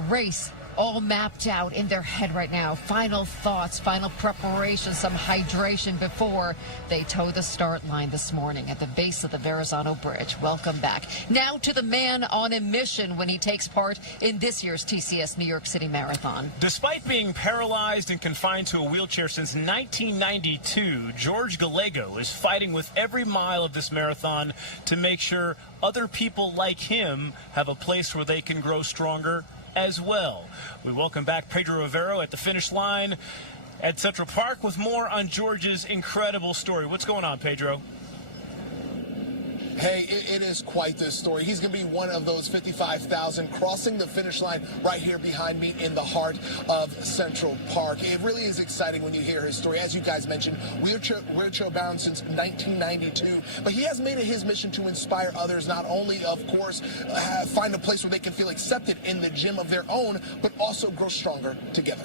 race all mapped out in their head right now. Final thoughts, final preparation, some hydration before they toe the start line this morning at the base of the Verrazano Bridge. Welcome back. Now to the man on a mission when he takes part in this year's TCS New York City Marathon. Despite being paralyzed and confined to a wheelchair since 1992, George Gallego is fighting with every mile of this marathon to make sure other people like him have a place where they can grow stronger as well. We welcome back Pedro Rivero at the finish line at Central Park with more on George's incredible story. What's going on, Pedro? Hey, it is quite this story. He's going to be one of those 55,000 crossing the finish line right here behind me in the heart of Central Park. It really is exciting when you hear his story. As you guys mentioned, wheelchair bound since 1992, but he has made it his mission to inspire others, not only, of course, find a place where they can feel accepted in the gym of their own, but also grow stronger together.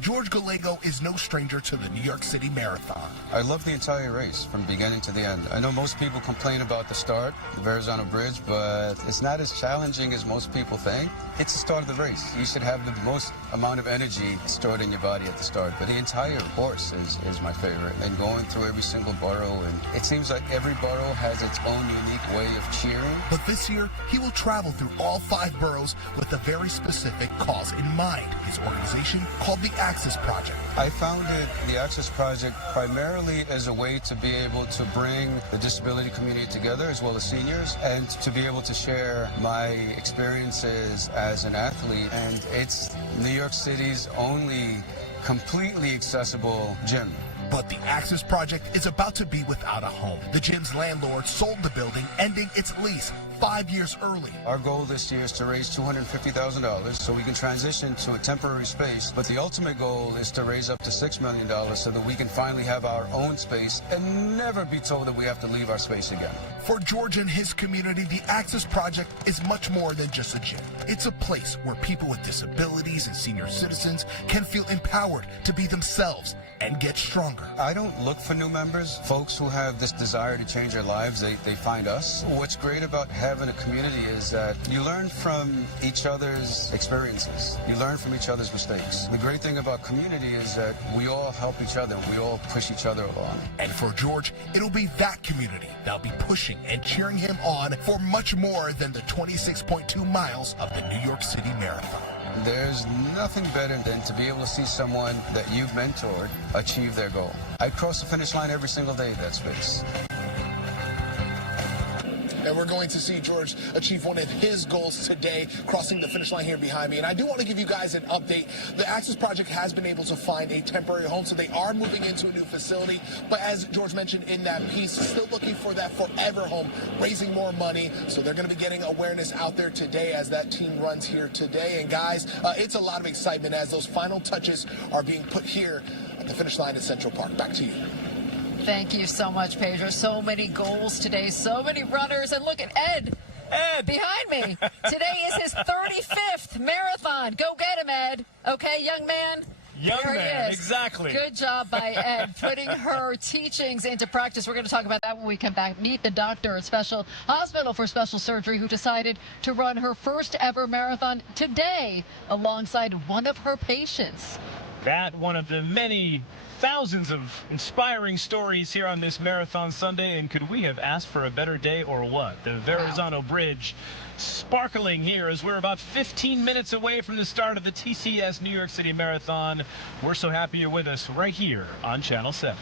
George Gallego is no stranger to the New York City Marathon. I love the entire race from beginning to the end. I know most people complain about the start, the Verrazano Bridge, but it's not as challenging as most people think. It's the start of the race. You should have the most amount of energy stored in your body at the start, but the entire course is my favorite. And going through every single borough, and it seems like every borough has its own unique way of cheering. But this year, he will travel through all 5 boroughs with a very specific cause in mind. His organization called the Access Project. I founded the Access Project primarily as a way to be able to bring the disability community together, as well as seniors, and to be able to share my experiences as an athlete. And it's New York City's only completely accessible gym. But the Access Project is about to be without a home. The gym's landlord sold the building, ending its lease 5 years early. Our goal this year is to raise $250,000 so we can transition to a temporary space. But the ultimate goal is to raise up to $6 million so that we can finally have our own space and never be told that we have to leave our space again. For George and his community, the Access Project is much more than just a gym. It's a place where people with disabilities and senior citizens can feel empowered to be themselves and get stronger. I don't look for new members. Folks who have this desire to change their lives, they find us. What's great about having a community is that you learn from each other's experiences. You learn from each other's mistakes. The great thing about community is that we all help each other. We all push each other along. And for George, it'll be that community that'll be pushing and cheering him on for much more than the 26.2 miles of the New York City Marathon. There's nothing better than to be able to see someone that you've mentored achieve their goal. I cross the finish line every single day at that space. And we're going to see George achieve one of his goals today, crossing the finish line here behind me. And I do want to give you guys an update. The Access Project has been able to find a temporary home, so they are moving into a new facility. But as George mentioned in that piece, still looking for that forever home, raising more money. So they're going to be getting awareness out there today as that team runs here today. And guys, it's a lot of excitement as those final touches are being put here at the finish line at Central Park. Back to you. Thank you so much, Pedro. So many goals today, so many runners. And look at Ed. Ed! Behind me. Today is his 35th marathon. Go get him, Ed. Okay, young man? Young there man, he is. exactly. Good job by Ed, putting her teachings into practice. We're going to talk about that when we come back. Meet the doctor at Special Hospital for Special Surgery who decided to run her first ever marathon today alongside one of her patients. That one of the many thousands of inspiring stories here on this Marathon Sunday, and could we have asked for a better day or what? The Verrazano Bridge sparkling here as we're about 15 minutes away from the start of the TCS New York City Marathon. We're so happy you're with us right here on Channel 7.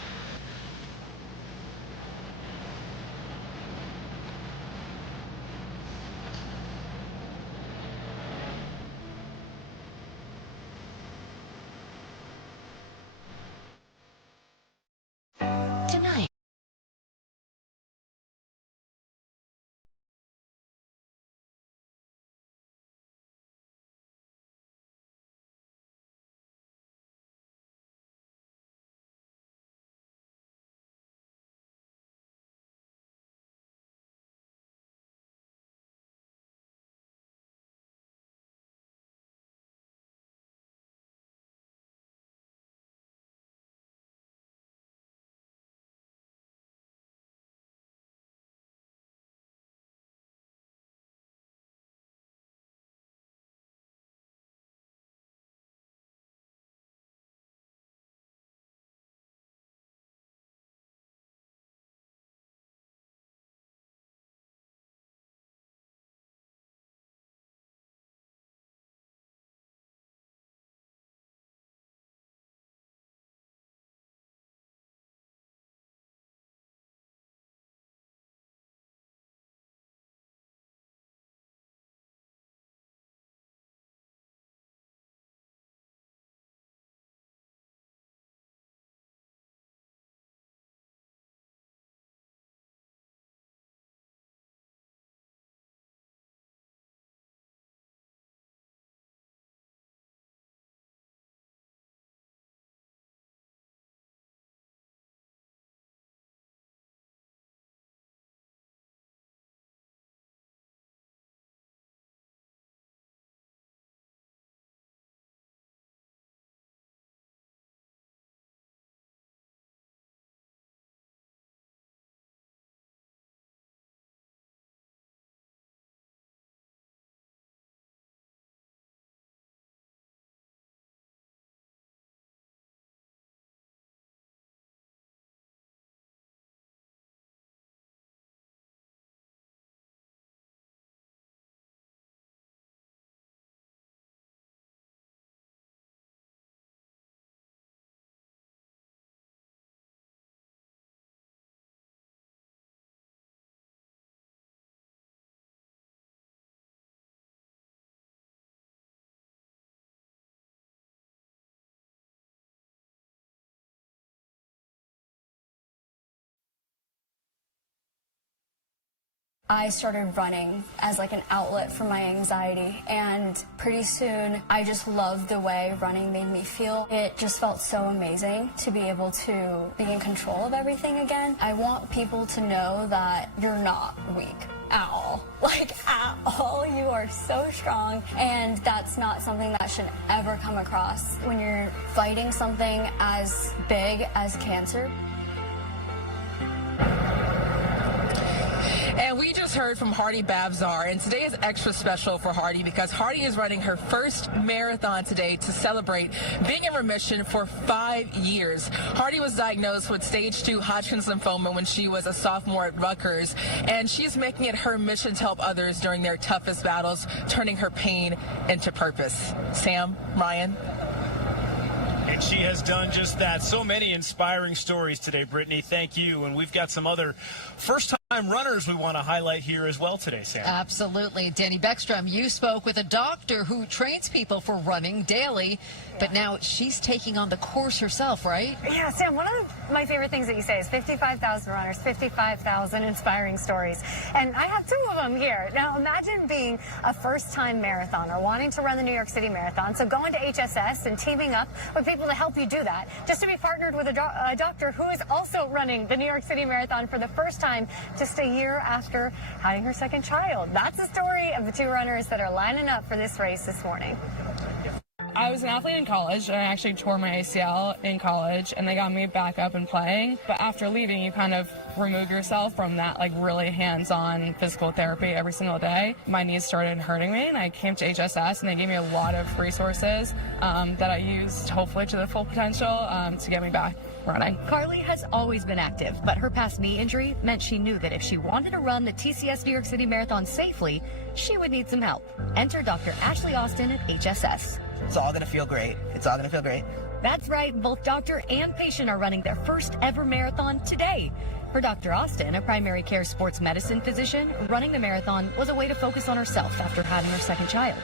I started running as like an outlet for my anxiety, and pretty soon I just loved the way running made me feel. It just felt so amazing to be able to be in control of everything again. I want people to know that you're not weak at all. Like, at all. You are so strong, and that's not something that should ever come across when you're fighting something as big as cancer. And we just heard from Hardy Babzar, and today is extra special for Hardy because Hardy is running her first marathon today to celebrate being in remission for 5 years. Hardy was diagnosed with stage 2 Hodgkin's lymphoma when she was a sophomore at Rutgers, and she's making it her mission to help others during their toughest battles, turning her pain into purpose. Sam, Ryan. And she has done just that. So many inspiring stories today, Brittany. Thank you. And we've got some other first-time runners we want to highlight here as well today, Sam. Absolutely. Danny Beckstrom, you spoke with a doctor who trains people for running daily, but now she's taking on the course herself, right? Yeah, Sam, one of my favorite things that you say is 55,000 runners, 55,000 inspiring stories. And I have 2 of them here. Now, imagine being a first-time marathoner, wanting to run the New York City Marathon, so going to HSS and teaming up with people to help you do that, just to be partnered with a doctor who is also running the New York City Marathon for the first time just a year after having her second child. That's the story of the 2 runners that are lining up for this race this morning. I was an athlete in college, and I actually tore my ACL in college, and they got me back up and playing. But after leaving, you kind of remove yourself from that like really hands-on physical therapy every single day. My knees started hurting me, and I came to HSS, and they gave me a lot of resources that I used hopefully to the full potential to get me back running. Carly has always been active, but her past knee injury meant she knew that if she wanted to run the TCS New York City Marathon safely, she would need some help. Enter Dr. Ashley Austin at HSS. It's all going to feel great. It's all going to feel great. That's right. Both doctor and patient are running their first ever marathon today. For Dr. Austin, a primary care sports medicine physician, running the marathon was a way to focus on herself after having her second child.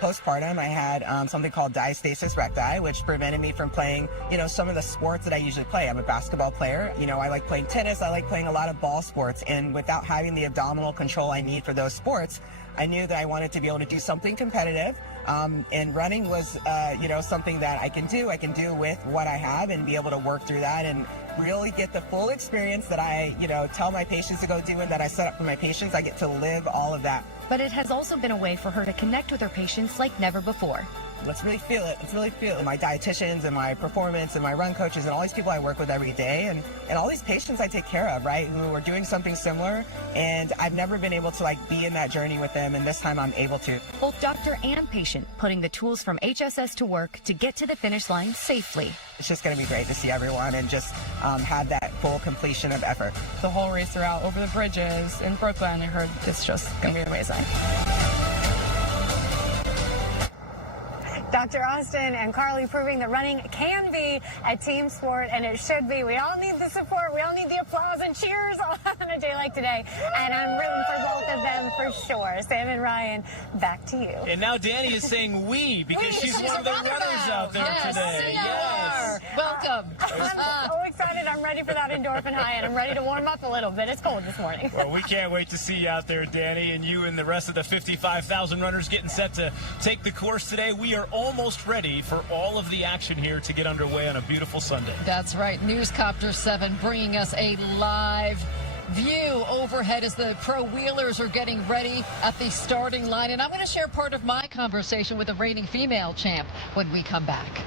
Postpartum, I had something called diastasis recti, which prevented me from playing, some of the sports that I usually play. I'm a basketball player. I like playing tennis. I like playing a lot of ball sports. And without having the abdominal control I need for those sports, I knew that I wanted to be able to do something competitive. And running was, something that I can do. I can do with what I have and be able to work through that and really get the full experience that I, tell my patients to go do and that I set up for my patients. I get to live all of that. But it has also been a way for her to connect with her patients like never before. Let's really feel it. Let's really feel it. My dietitians and my performance and my run coaches and all these people I work with every day and all these patients I take care of, right, who are doing something similar. And I've never been able to be in that journey with them. And this time I'm able to. Both doctor and patient putting the tools from HSS to work to get to the finish line safely. It's just going to be great to see everyone and just have that full completion of effort. The whole race throughout over the bridges in Brooklyn, I heard it's just going to be amazing. Dr. Austin and Carly proving that running can be a team sport, and it should be. We all need the support. We all need the applause and cheers on a day like today. And I'm rooting for both of them for sure. Sam and Ryan, back to you. And now Danny is saying we because she's one of the runners out there today. Yes. Welcome. I'm so excited. I'm ready for that endorphin high, and I'm ready to warm up a little bit. It's cold this morning. Well, we can't wait to see you out there, Danny, and you and the rest of the 55,000 runners getting set to take the course today. We are almost ready for all of the action here to get underway on a beautiful Sunday. That's right. Newscopter 7 bringing us a live view overhead as the pro wheelers are getting ready at the starting line. And I'm going to share part of my conversation with the reigning female champ when we come back.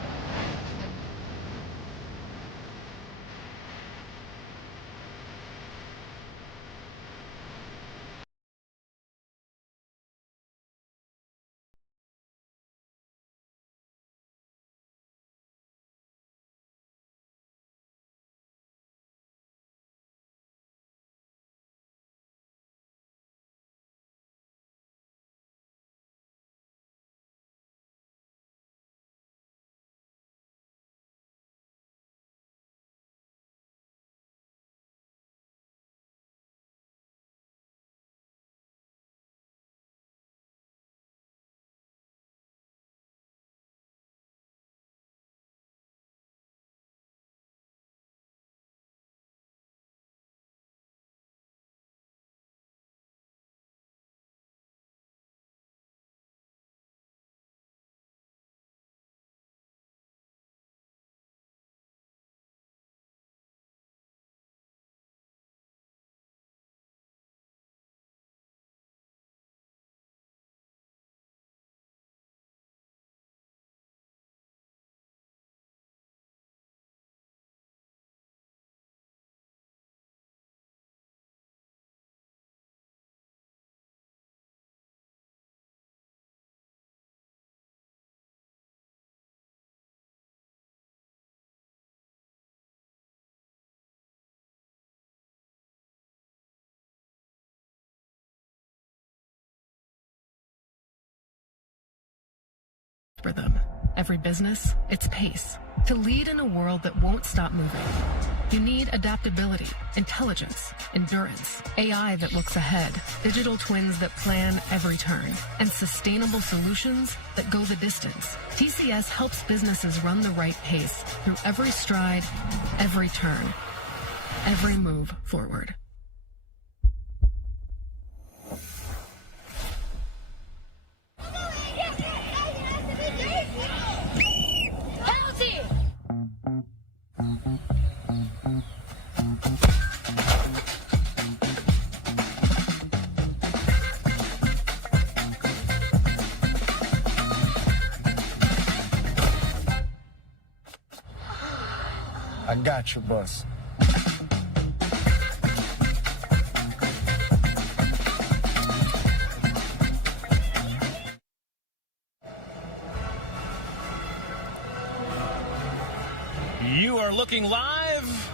rhythm. Every business, its pace. To lead in a world that won't stop moving, you need adaptability, intelligence, endurance, AI that looks ahead, digital twins that plan every turn, and sustainable solutions that go the distance. TCS helps businesses run the right pace through every stride, every turn, every move forward. I got you, boss. You are looking live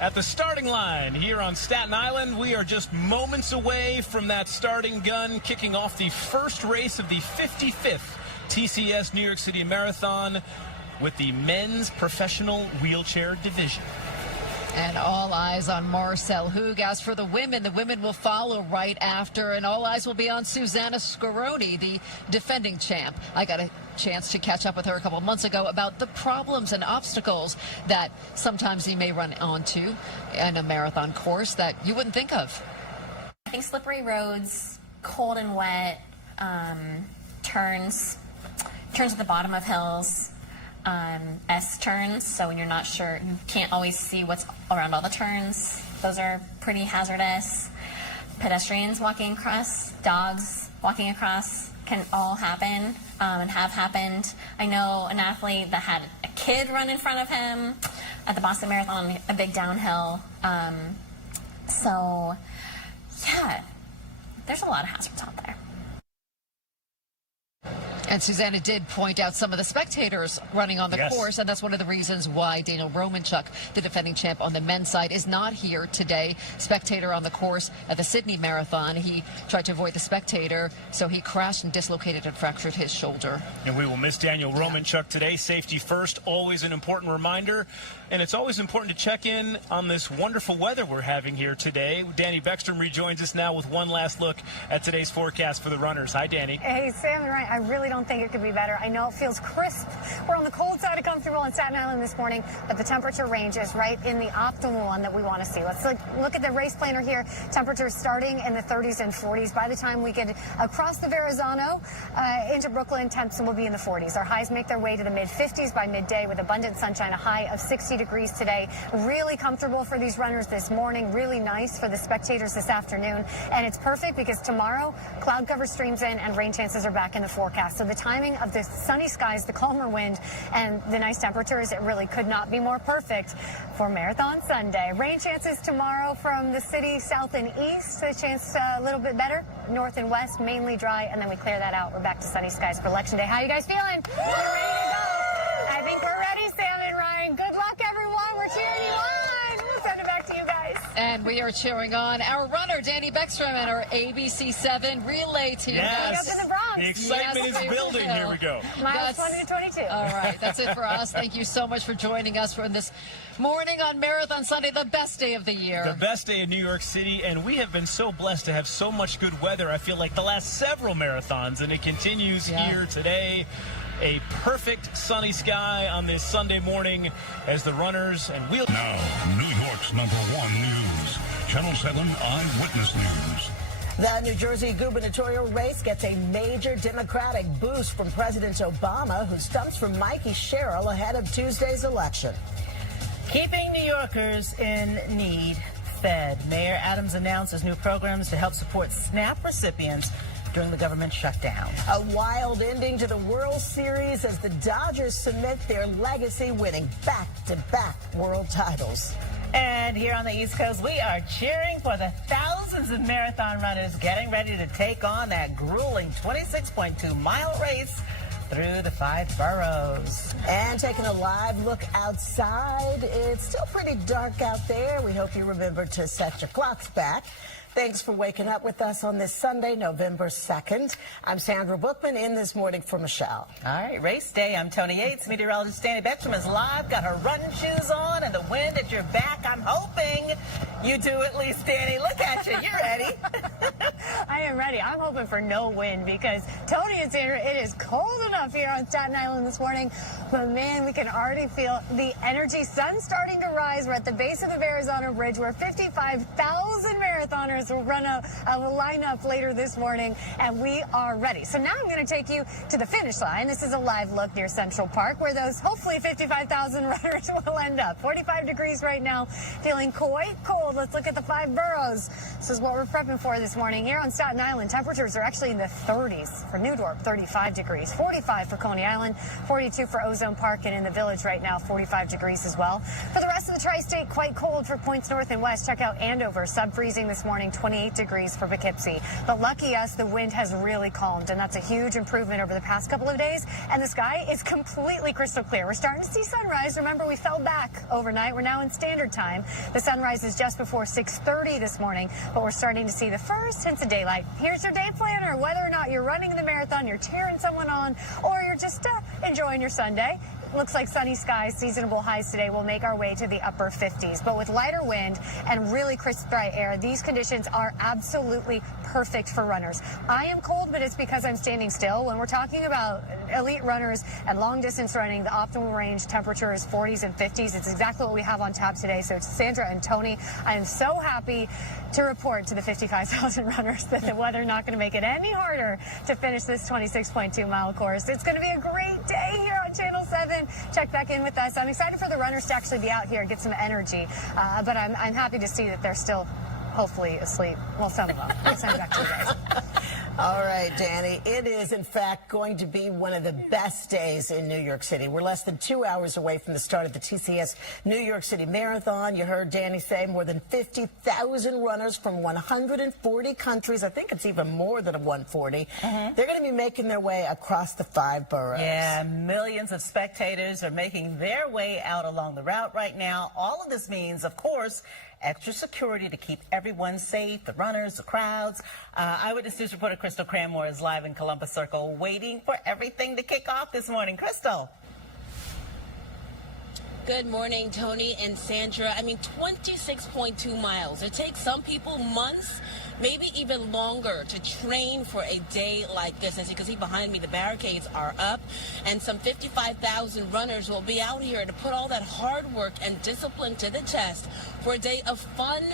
at the starting line here on Staten Island. We are just moments away from that starting gun, kicking off the first race of the 55th TCS New York City Marathon with the men's professional wheelchair division. And all eyes on Marcel Hoog. As for the women will follow right after, and all eyes will be on Susanna Scaroni, the defending champ. I got a chance to catch up with her a couple months ago about the problems and obstacles that sometimes you may run onto in a marathon course that you wouldn't think of. I think slippery roads, cold and wet, turns at the bottom of hills, S-turns, so when you're not sure, you can't always see what's around all the turns. Those are pretty hazardous. Pedestrians walking across, dogs walking across can all happen and have happened. I know an athlete that had a kid run in front of him at the Boston Marathon, a big downhill. So, yeah, there's a lot of hazards out there. And Susanna did point out some of the spectators running on the course, and that's one of the reasons why Daniel Romanchuk, the defending champ on the men's side, is not here today. Spectator on the course at the Sydney Marathon. He tried to avoid the spectator, so he crashed and dislocated and fractured his shoulder. And we will miss Daniel Romanchuk today. Safety first, always an important reminder. And it's always important to check in on this wonderful weather we're having here today. Danny Beckstrom rejoins us now with one last look at today's forecast for the runners. Hi, Danny. Hey, Sam, you're right. I really don't think it could be better. I know it feels crisp. We're on the cold side of comfortable on Staten Island this morning, but the temperature range is right in the optimal one that we want to see. Let's look at the race planner here. Temperatures starting in the 30s and 40s. By the time we get across the Verrazano into Brooklyn, temps will be in the 40s. Our highs make their way to the mid-50s by midday with abundant sunshine, a high of 60 degrees today. Really comfortable for these runners this morning. Really nice for the spectators this afternoon. And it's perfect because tomorrow cloud cover streams in and rain chances are back in the forecast. So the timing of the sunny skies, the calmer wind, and the nice temperatures, it really could not be more perfect for Marathon Sunday. Rain chances tomorrow from the city south and east. A chance a little bit better. North and west, mainly dry, and then we clear that out. We're back to sunny skies for Election Day. How you guys feeling? We're ready to go. I think we're ready, Sam and Ryan. Good luck, everyone. We're cheering you on. We'll send it back to you guys. And we are cheering on our runner, Danny Beckstrom, and our ABC7 relay team. Yes. To the Bronx. The excitement is building. Here we go. Miles 20 to 22. All right. That's it for us. Thank you so much for joining us for this morning on Marathon Sunday, the best day of the year. The best day in New York City, and we have been so blessed to have so much good weather. I feel like the last several marathons, and it continues here today. A perfect sunny sky on this Sunday morning as the runners and wheel. Now, New York's #1 news. Channel 7 Eyewitness News. The New Jersey gubernatorial race gets a major Democratic boost from President Obama, who stumps for Mikey Sherrill ahead of Tuesday's election. Keeping New Yorkers in need fed. Mayor Adams announces new programs to help support SNAP recipients during the government shutdown. A wild ending to the World Series as the Dodgers cement their legacy, winning back-to-back world titles. And here on the East Coast, we are cheering for the thousands of marathon runners getting ready to take on that grueling 26.2-mile race through the 5 boroughs. And taking a live look outside, it's still pretty dark out there. We hope you remember to set your clocks back. Thanks for waking up with us on this Sunday, November 2nd. I'm Sandra Bookman in this morning for Michelle. All right, race day. I'm Tony Yates. Meteorologist Danny Beckstrom is live. Got her running shoes on and the wind at your back. I'm hoping you do at least, Danny. Look at you. You're ready. I am ready. I'm hoping for no wind because Tony and Sandra, it is cold enough here on Staten Island this morning. But man, we can already feel the energy. Sun's starting to rise. We're at the base of the Verrazano Bridge where 55,000 marathoners will run a lineup later this morning, and we are ready. So now I'm going to take you to the finish line. This is a live look near Central Park where those hopefully 55,000 runners will end up. 45 degrees right now, feeling quite cold. Let's look at the 5 boroughs. This is what we're prepping for this morning. Here on Staten Island, temperatures are actually in the 30s. For New Dorp, 35 degrees, 45 for Coney Island, 42 for Ozone Park, and in the Village right now, 45 degrees as well. For the rest of the tri-state, quite cold for points north and west. Check out Andover, sub-freezing this morning, 28 degrees for Poughkeepsie. But lucky us, the wind has really calmed, and that's a huge improvement over the past couple of days. And the sky is completely crystal clear. We're starting to see sunrise. Remember, we fell back overnight. We're now in standard time. The sunrise is just before 6:30 this morning, but we're starting to see the first hints of daylight. Here's your day planner. Whether or not you're running the marathon, you're cheering someone on, or you're just enjoying your Sunday. Looks like sunny skies, seasonable highs today will make our way to the upper 50s. But with lighter wind and really crisp, dry air, these conditions are absolutely perfect for runners. I am cold, but it's because I'm standing still. When we're talking about elite runners and long distance running, the optimal range temperature is 40s and 50s. It's exactly what we have on tap today. So Sandra and Tony, I am so happy to report to the 55,000 runners that the weather not going to make it any harder to finish this 26.2-mile course. It's going to be a great day here on Channel 7. Check back in with us. I'm excited for the runners to actually be out here and get some energy, but I'm happy to see that they're still hopefully asleep. Well, some of them. Let's send it back to you guys. All right, Danny. It is, in fact, going to be one of the best days in New York City. We're less than 2 hours away from the start of the TCS New York City Marathon. You heard Danny say more than 50,000 runners from 140 countries. I think it's even more than 140. They're going to be making their way across the 5 boroughs. Yeah, millions of spectators are making their way out along the route right now. All of this means, of course, extra security to keep everyone safe, the runners, the crowds. Eyewitness News reporter Crystal Cranmore is live in Columbus Circle waiting for everything to kick off this morning. Crystal. Good morning, Tony and Sandra. 26.2 miles. It takes some people months, maybe even longer, to train for a day like this. As you can see behind me, the barricades are up, and some 55,000 runners will be out here to put all that hard work and discipline to the test for a day of fun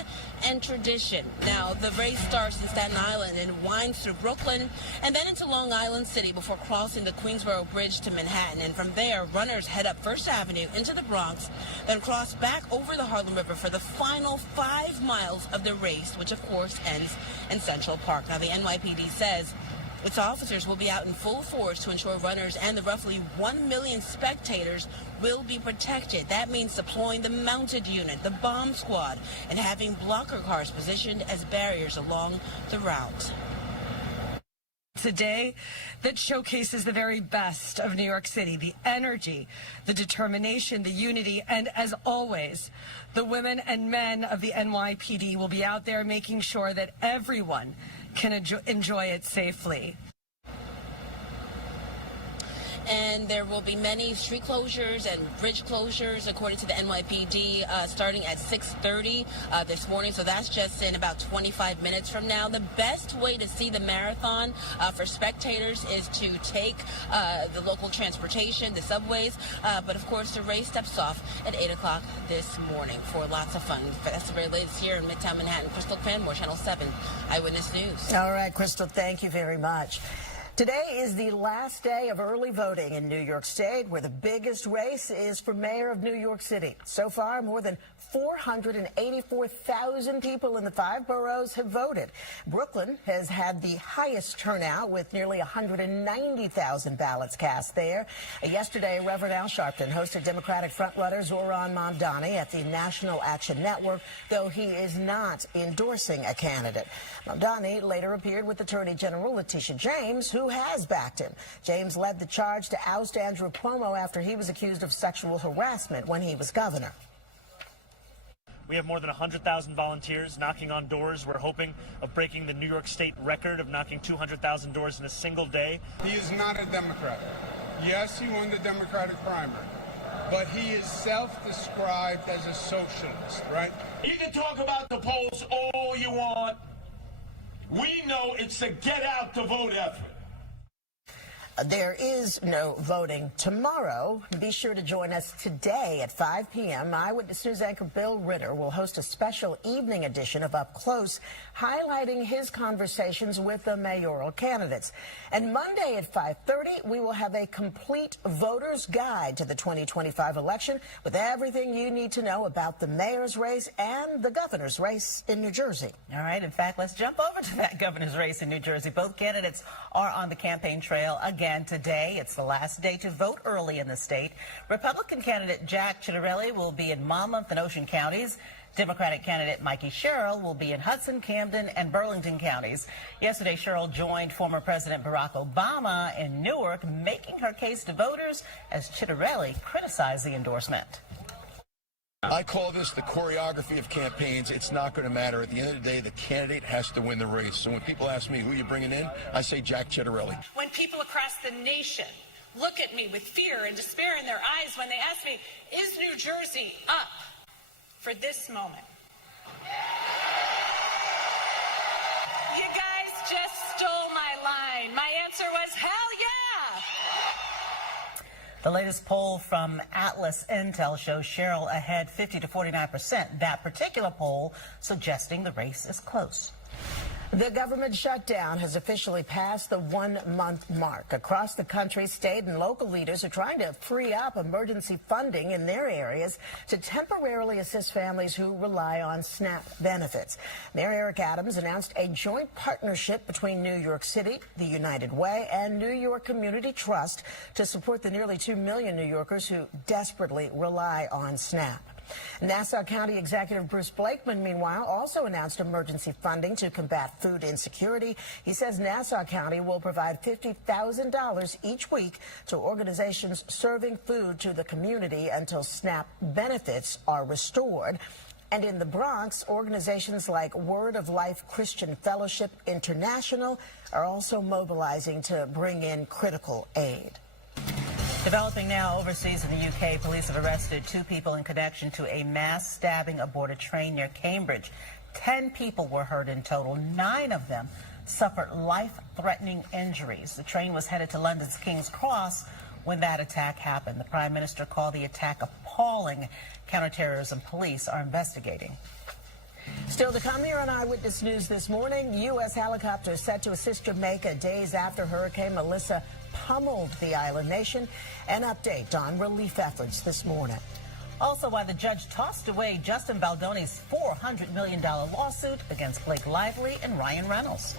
and tradition. Now, the race starts in Staten Island and winds through Brooklyn and then into Long Island City before crossing the Queensboro Bridge to Manhattan. And from there, runners head up First Avenue into the Bronx, then cross back over the Harlem River for the final 5 miles of the race, which of course ends in Central Park. Now, the NYPD says its officers will be out in full force to ensure runners and the roughly 1 million spectators will be protected. That means deploying the mounted unit, the bomb squad, and having blocker cars positioned as barriers along the route. Today that showcases the very best of New York City, the energy, the determination, the unity, and as always, the women and men of the NYPD will be out there making sure that everyone can enjoy it safely. And there will be many street closures and bridge closures, according to the NYPD, starting at 6:30 this morning. So that's just in about 25 minutes from now. The best way to see the marathon for spectators is to take the local transportation, the subways. But of course, the race steps off at 8 o'clock this morning for lots of fun. That's the very latest here in Midtown Manhattan. Crystal Cranmore, Channel 7 Eyewitness News. All right, Crystal, thank you very much. Today is the last day of early voting in New York State, where the biggest race is for mayor of New York City. So far, more than 484,000 people in the 5 boroughs have voted. Brooklyn has had the highest turnout with nearly 190,000 ballots cast there. Yesterday, Reverend Al Sharpton hosted Democratic frontrunner Zohran Mamdani at the National Action Network, though he is not endorsing a candidate. Mamdani later appeared with Attorney General Letitia James, who who has backed him. James led the charge to oust Andrew Cuomo after he was accused of sexual harassment when he was governor. We have more than 100,000 volunteers knocking on doors. We're hoping of breaking the New York State record of knocking 200,000 doors in a single day. He is not a Democrat. Yes, he won the Democratic primary, but he is self-described as a socialist, right? You can talk about the polls all you want. We know it's a get out the vote effort. There is no voting tomorrow. Be sure to join us today at 5 p.m. Eyewitness News anchor Bill Ritter will host a special evening edition of Up Close, highlighting his conversations with the mayoral candidates. And Monday at 5:30, we will have a complete voter's guide to the 2025 election with everything you need to know about the mayor's race and the governor's race in New Jersey. All right. In fact, let's jump over to that governor's race in New Jersey. Both candidates are on the campaign trail again today. It's the last day to vote early in the state. Republican candidate Jack Ciattarelli will be in Monmouth and Ocean counties. Democratic candidate Mikey Sherrill will be in Hudson, Camden, and Burlington counties. Yesterday, Sherrill joined former President Barack Obama in Newark, making her case to voters as Ciattarelli criticized the endorsement. I call this the choreography of campaigns. It's not going to matter. At the end of the day, the candidate has to win the race. So when people ask me who you're bringing in, I say Jack Ciattarelli. When people across the nation look at me with fear and despair in their eyes when they ask me, is New Jersey up for this moment? You guys just stole my line. My answer was, hell yeah! The latest poll from Atlas Intel shows Sherrill ahead 50 to 49%. That particular poll suggesting the race is close. The government shutdown has officially passed the 1-month mark. Across the country, state and local leaders are trying to free up emergency funding in their areas to temporarily assist families who rely on SNAP benefits. Mayor Eric Adams announced a joint partnership between New York City, the United Way, and New York Community Trust to support the nearly 2 million New Yorkers who desperately rely on SNAP. Nassau County Executive Bruce Blakeman, meanwhile, also announced emergency funding to combat food insecurity. He says Nassau County will provide $50,000 each week to organizations serving food to the community until SNAP benefits are restored. And in the Bronx, organizations like Word of Life Christian Fellowship International are also mobilizing to bring in critical aid. Developing now overseas in the UK, police have arrested 2 people in connection to a mass stabbing aboard a train near Cambridge. 10 people were hurt in total. 9 of them suffered life-threatening injuries. The train was headed to London's King's Cross when that attack happened. The Prime Minister called the attack appalling. Counterterrorism police are investigating. Still to come here on Eyewitness News this morning, U.S. helicopters set to assist Jamaica days after Hurricane Melissa pummeled the island nation. An update on relief efforts this morning. Also, why the judge tossed away Justin Baldoni's $400 million lawsuit against Blake Lively and Ryan Reynolds.